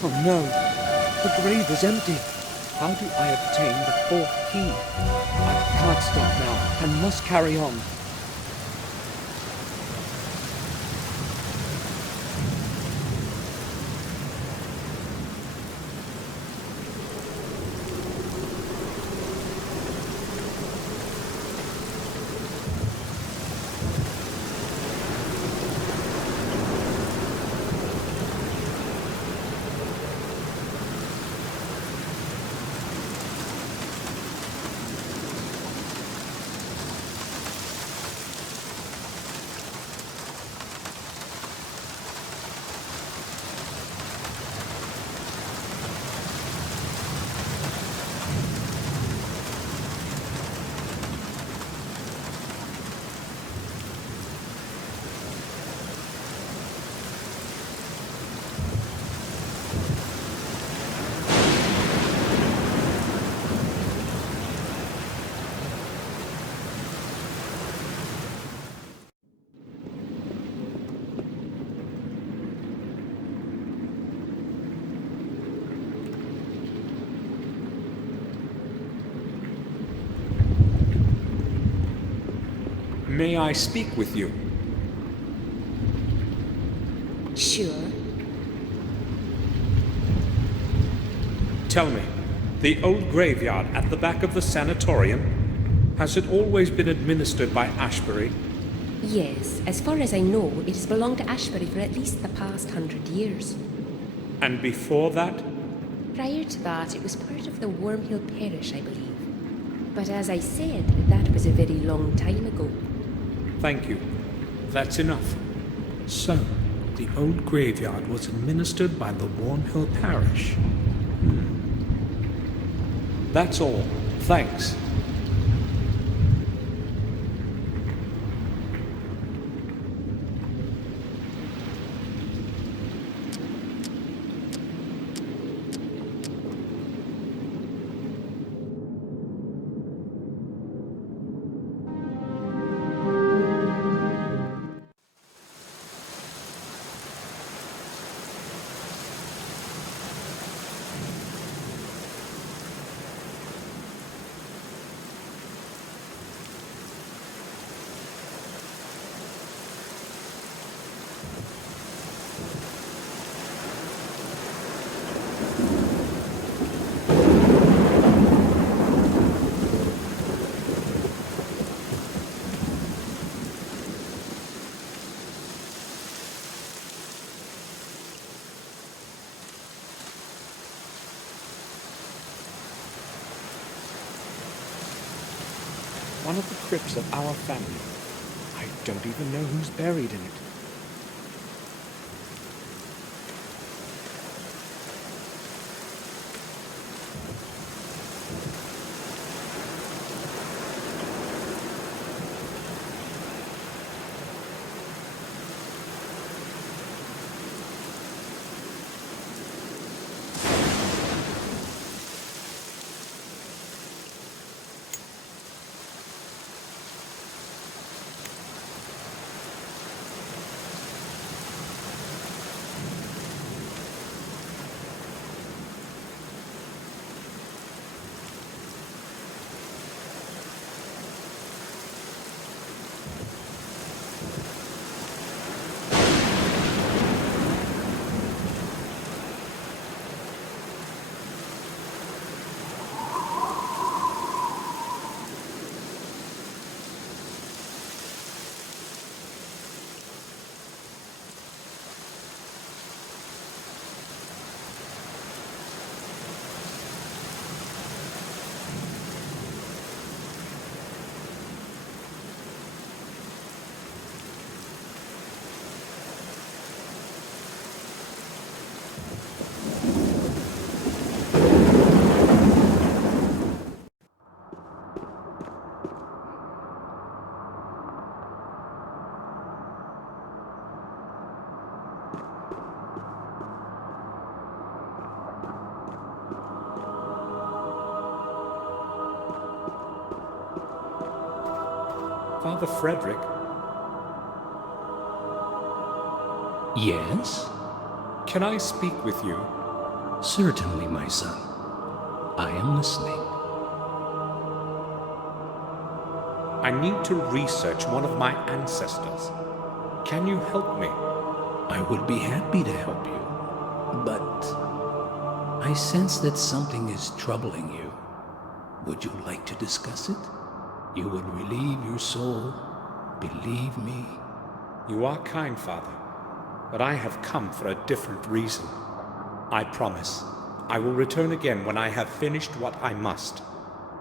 Oh no, the grave is empty. How do I obtain the fourth key? I can't stop now and must carry on. May I speak with you? Sure. Tell me, the old graveyard at the back of the sanatorium, has it always been administered by Ashbury? Yes, as far as I know, it has belonged to Ashbury for at least the past 100 years. And before that? Prior to that, it was part of the Wormhill Parish, I believe. But as I said, that was a very long time ago. Thank you. That's enough. So, the old graveyard was administered by the Wormhill Parish. That's all. Thanks. One of the crypts of our family. I don't even know who's buried in it. Father Frederick? Yes? Can I speak with you? Certainly, my son. I am listening. I need to research one of my ancestors. Can you help me? I would be happy to help you, but I sense that something is troubling you. Would you like to discuss it? You would relieve your soul. Believe me. You are kind, Father, but I have come for a different reason. I promise, I will return again when I have finished what I must.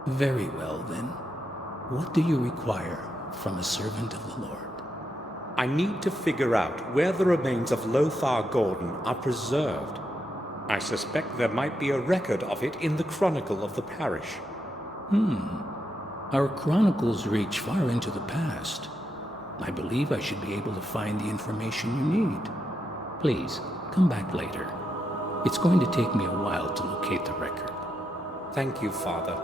Very well, then. What do you require from a servant of the Lord? I need to figure out where the remains of Lothar Gordon are preserved. I suspect there might be a record of it in the chronicle of the parish. Our chronicles reach far into the past. I believe I should be able to find the information you need. Please, come back later. It's going to take me a while to locate the record. Thank you, Father.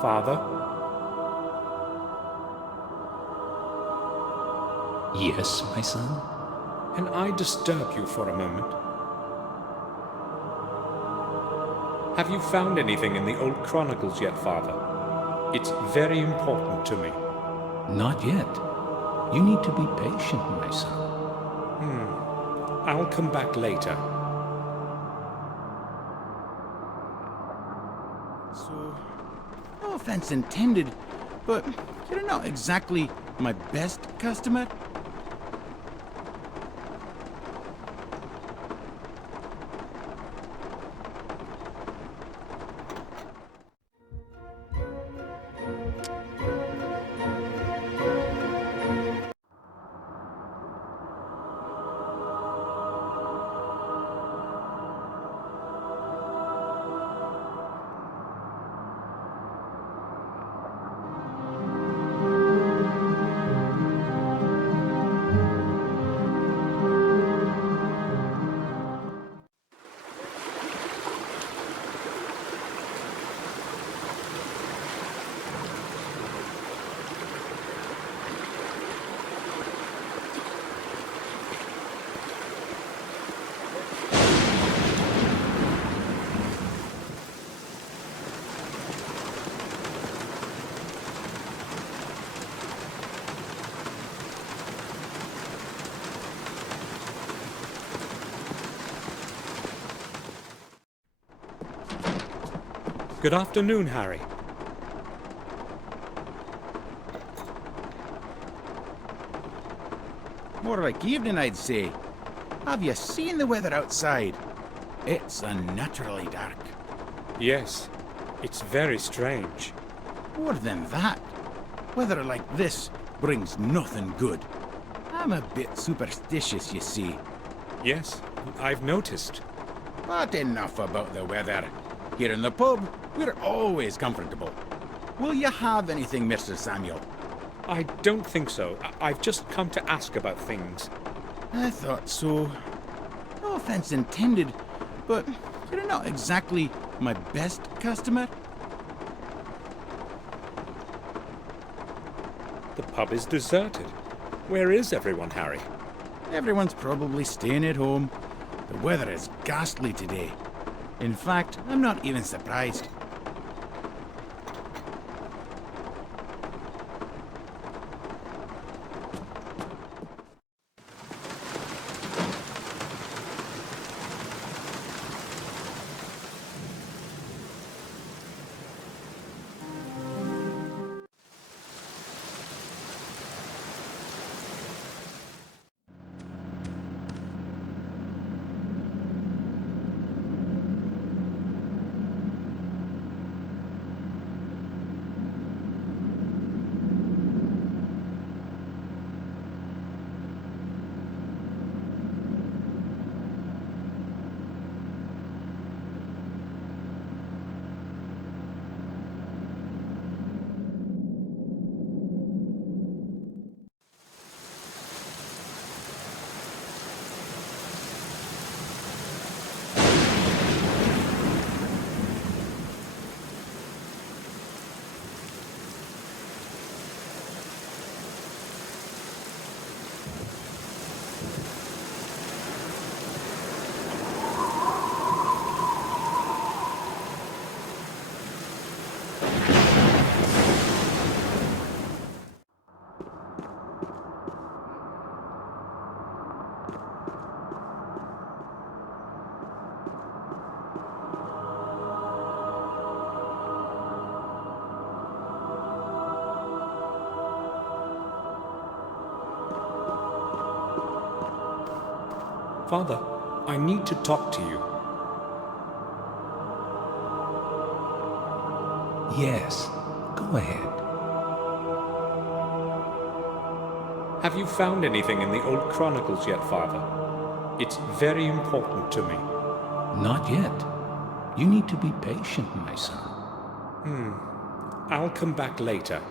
Father? Yes, my son? Can I disturb you for a moment? Have you found anything in the old chronicles yet, Father? It's very important to me. Not yet. You need to be patient, my son. I'll come back later. So, no offense intended, but you're not exactly my best customer. Good afternoon, Harry. More like evening, I'd say. Have you seen the weather outside? It's unnaturally dark. Yes, it's very strange. More than that, weather like this brings nothing good. I'm a bit superstitious, you see. Yes, I've noticed. But enough about the weather. Here in the pub, we're always comfortable. Will you have anything, Mr. Samuel? I don't think so. I've just come to ask about things. I thought so. No offense intended, but you're not exactly my best customer. The pub is deserted. Where is everyone, Harry? Everyone's probably staying at home. The weather is ghastly today. In fact, I'm not even surprised. Father, I need to talk to you. Yes, go ahead. Have you found anything in the old chronicles yet, Father? It's very important to me. Not yet. You need to be patient, my son. I'll come back later.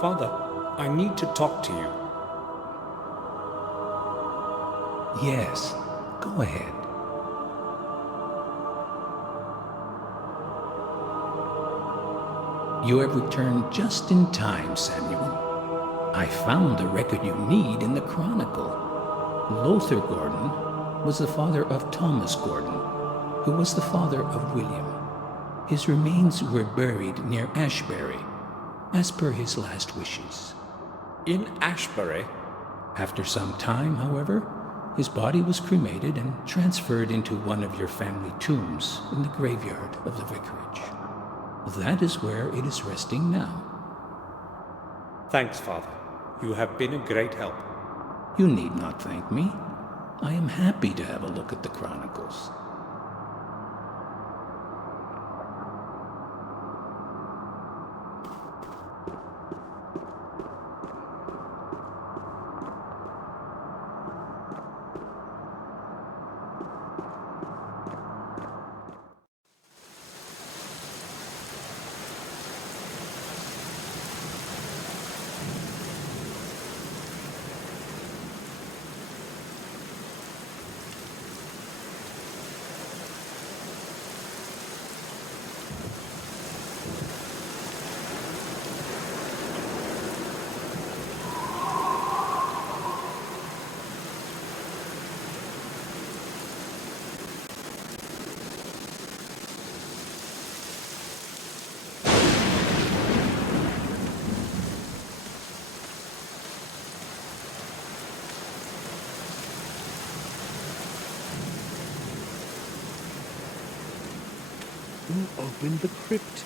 Father, I need to talk to you. Yes, go ahead. You have returned just in time, Samuel. I found the record you need in the Chronicle. Lothar Gordon was the father of Thomas Gordon, who was the father of William. His remains were buried near Ashbury, as per his last wishes. In Ashbury? After some time, however, his body was cremated and transferred into one of your family tombs in the graveyard of the vicarage. That is where it is resting now. Thanks, Father. You have been a great help. You need not thank me. I am happy to have a look at the Chronicles. Who opened the crypt?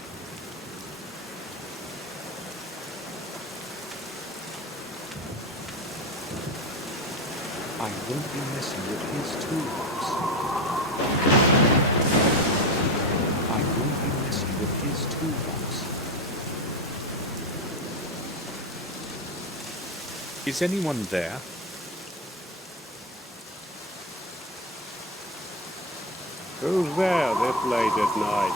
I won't be messing with his toolbox. I won't be messing with his toolbox. Is anyone there? Who's there this late at night?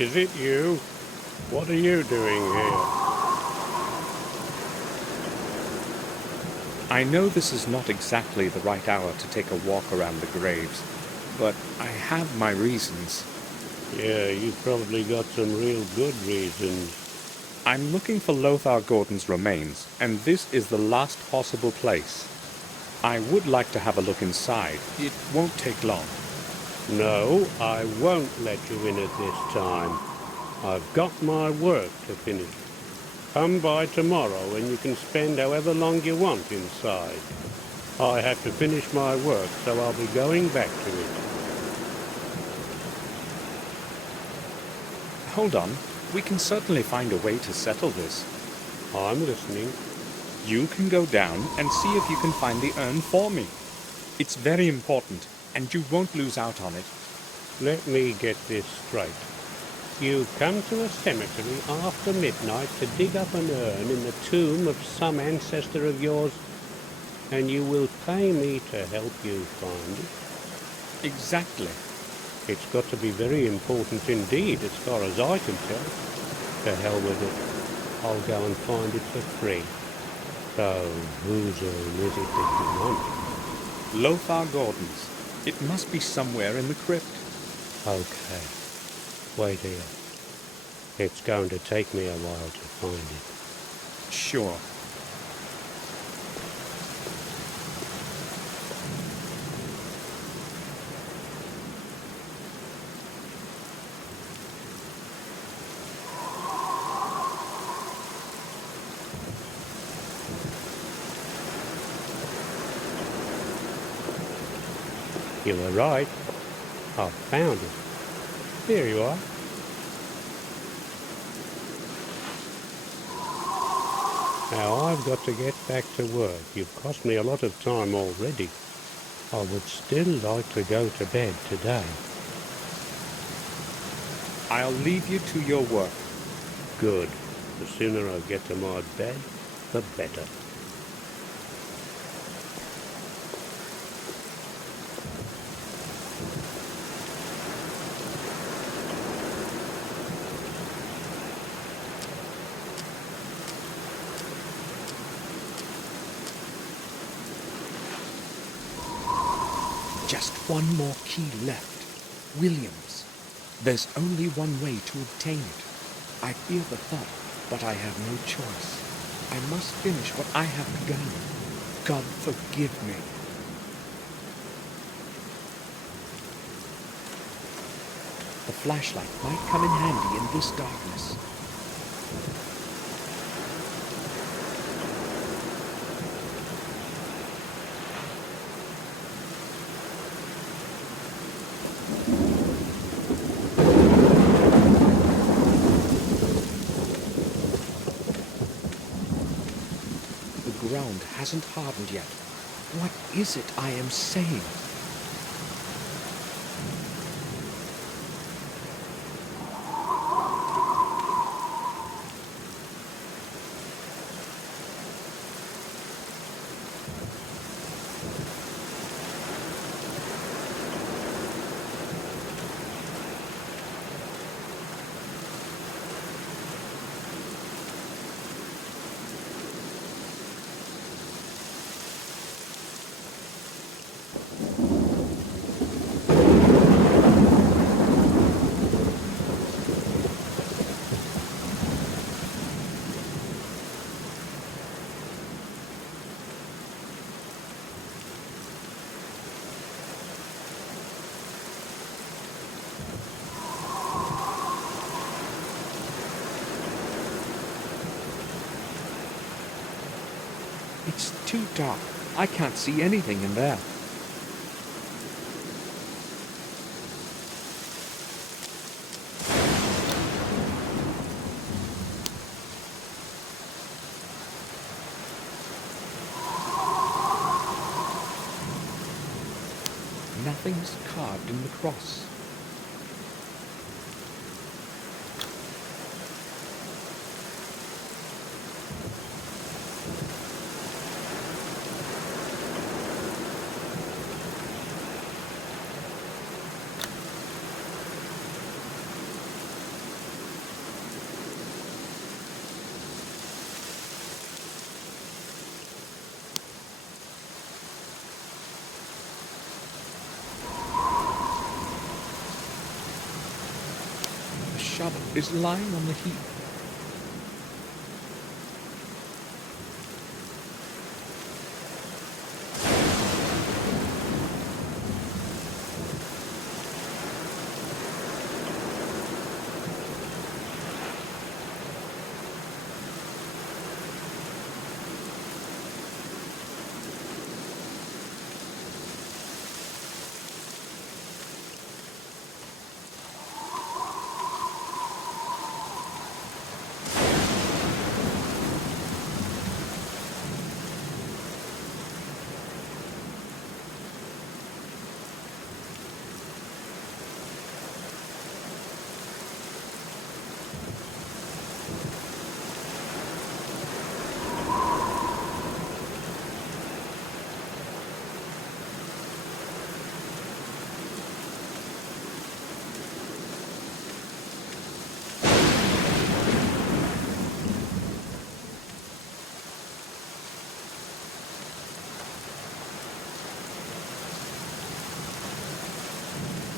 Is it you? What are you doing here? I know this is not exactly the right hour to take a walk around the graves, but I have my reasons. Yeah, you've probably got some real good reasons. I'm looking for Lothar Gordon's remains, and this is the last possible place. I would like to have a look inside. It won't take long. No, I won't let you in at this time. I've got my work to finish. Come by tomorrow and you can spend however long you want inside. I have to finish my work, so I'll be going back to it. Hold on. We can certainly find a way to settle this. I'm listening. You can go down and see if you can find the urn for me. It's very important, and you won't lose out on it. Let me get this straight. You come to a cemetery after midnight to dig up an urn in the tomb of some ancestor of yours, and you will pay me to help you find it? Exactly. It's got to be very important indeed, as far as I can tell. To hell with it. I'll go and find it for free. So, whose urn is it that you want? Lothar Gordon's. It must be somewhere in the crypt. Okay. Wait here. It's going to take me a while to find it. Sure. You were right. I've found it. Here you are. Now I've got to get back to work. You've cost me a lot of time already. I would still like to go to bed today. I'll leave you to your work. Good. The sooner I get to my bed, the better. Just one more key left. Williams. There's only one way to obtain it. I fear the thought, but I have no choice. I must finish what I have begun. God forgive me. The flashlight might come in handy in this darkness. The ground hasn't hardened yet. What is it I am saying? It's too dark. I can't see anything in there. Nothing's carved in the cross. The shovel is lying on the heap.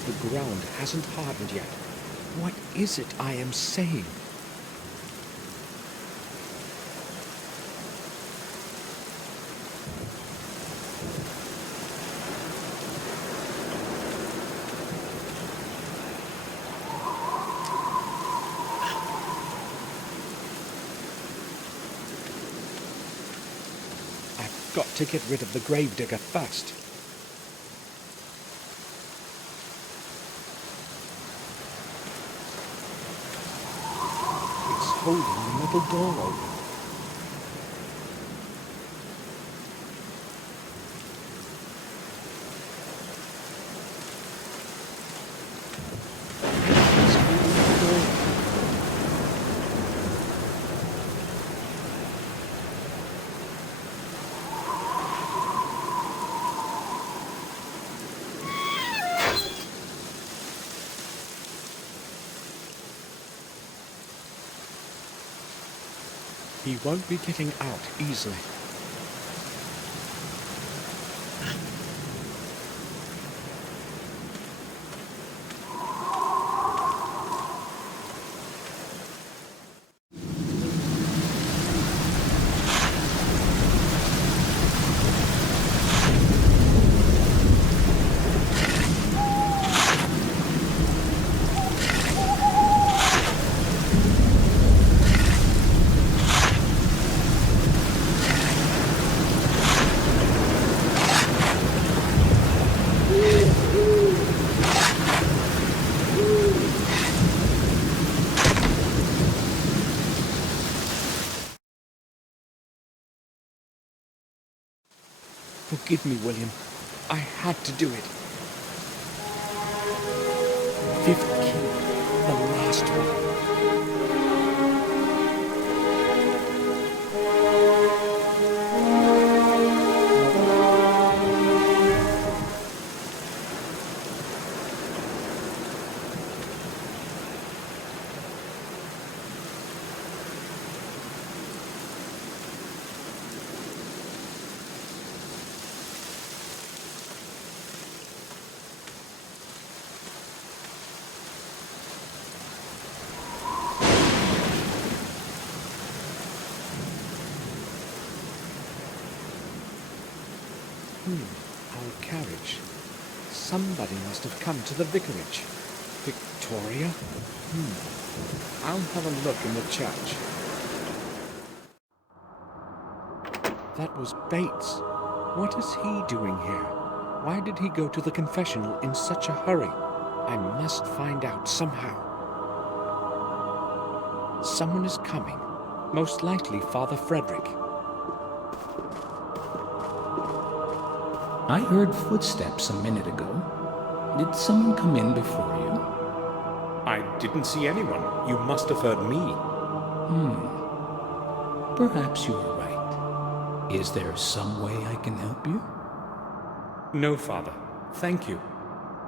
The ground hasn't hardened yet. What is it I am saying? I've got to get rid of the gravedigger first. Holding the metal door open. It's holding the door. He won't be getting out easily. Forgive me, William. I had to do it. Fifth key, the last one. Our carriage. Somebody must have come to the vicarage. Victoria? I'll have a look in the church. That was Bates. What is he doing here? Why did he go to the confessional in such a hurry? I must find out somehow. Someone is coming. Most likely Father Frederick. I heard footsteps a minute ago. Did someone come in before you? I didn't see anyone. You must have heard me. Perhaps you are right. Is there some way I can help you? No, Father. Thank you.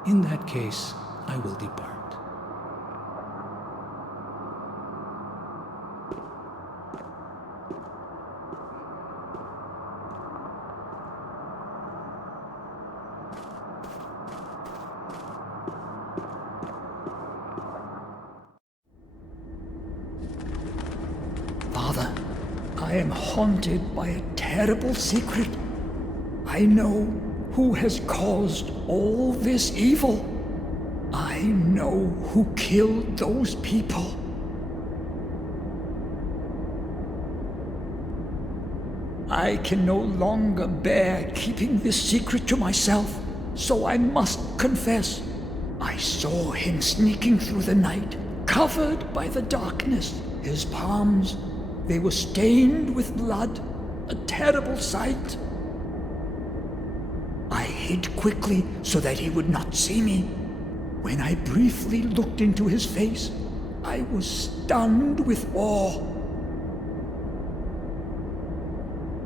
In that case, I will depart. Father, I am haunted by a terrible secret. I know who has caused all this evil. I know who killed those people. I can no longer bear keeping this secret to myself, so I must confess. I saw him sneaking through the night, covered by the darkness. His palms, they were stained with blood, a terrible sight. I hid quickly so that he would not see me. When I briefly looked into his face, I was stunned with awe.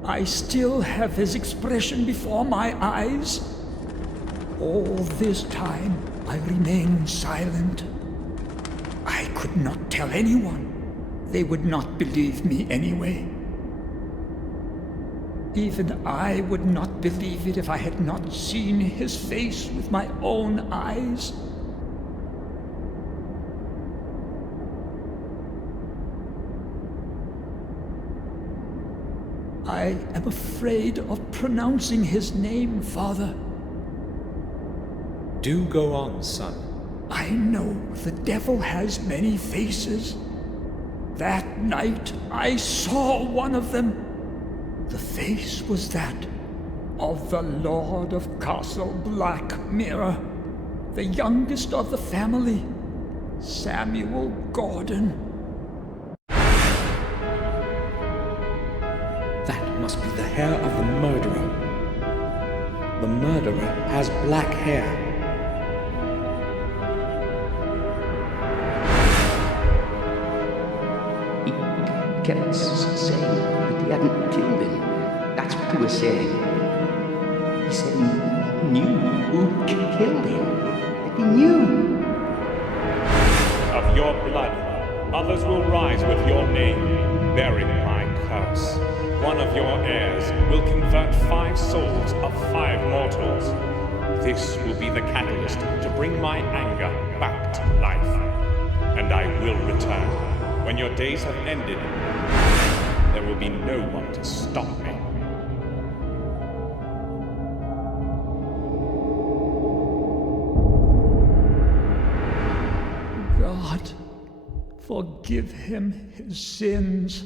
I still have his expression before my eyes. All this time, I remained silent. I could not tell anyone. They would not believe me anyway. Even I would not believe it if I had not seen his face with my own eyes. I am afraid of pronouncing his name, Father. Do go on, son. I know the devil has many faces. That night I saw one of them. The face was that of the Lord of Castle Black Mirror, the youngest of the family, Samuel Gordon. That must be the hair of the murderer. The murderer has black hair. He kept saying that he hadn't killed him. That's what he was saying. He said he knew who killed him. That he knew. Of your blood, others will rise with your name, bearing my curse. One of your heirs will convert 5 souls of 5 mortals. This will be the catalyst to bring my anger back to life. And I will return. When your days have ended, there will be no one to stop me. God, forgive him his sins.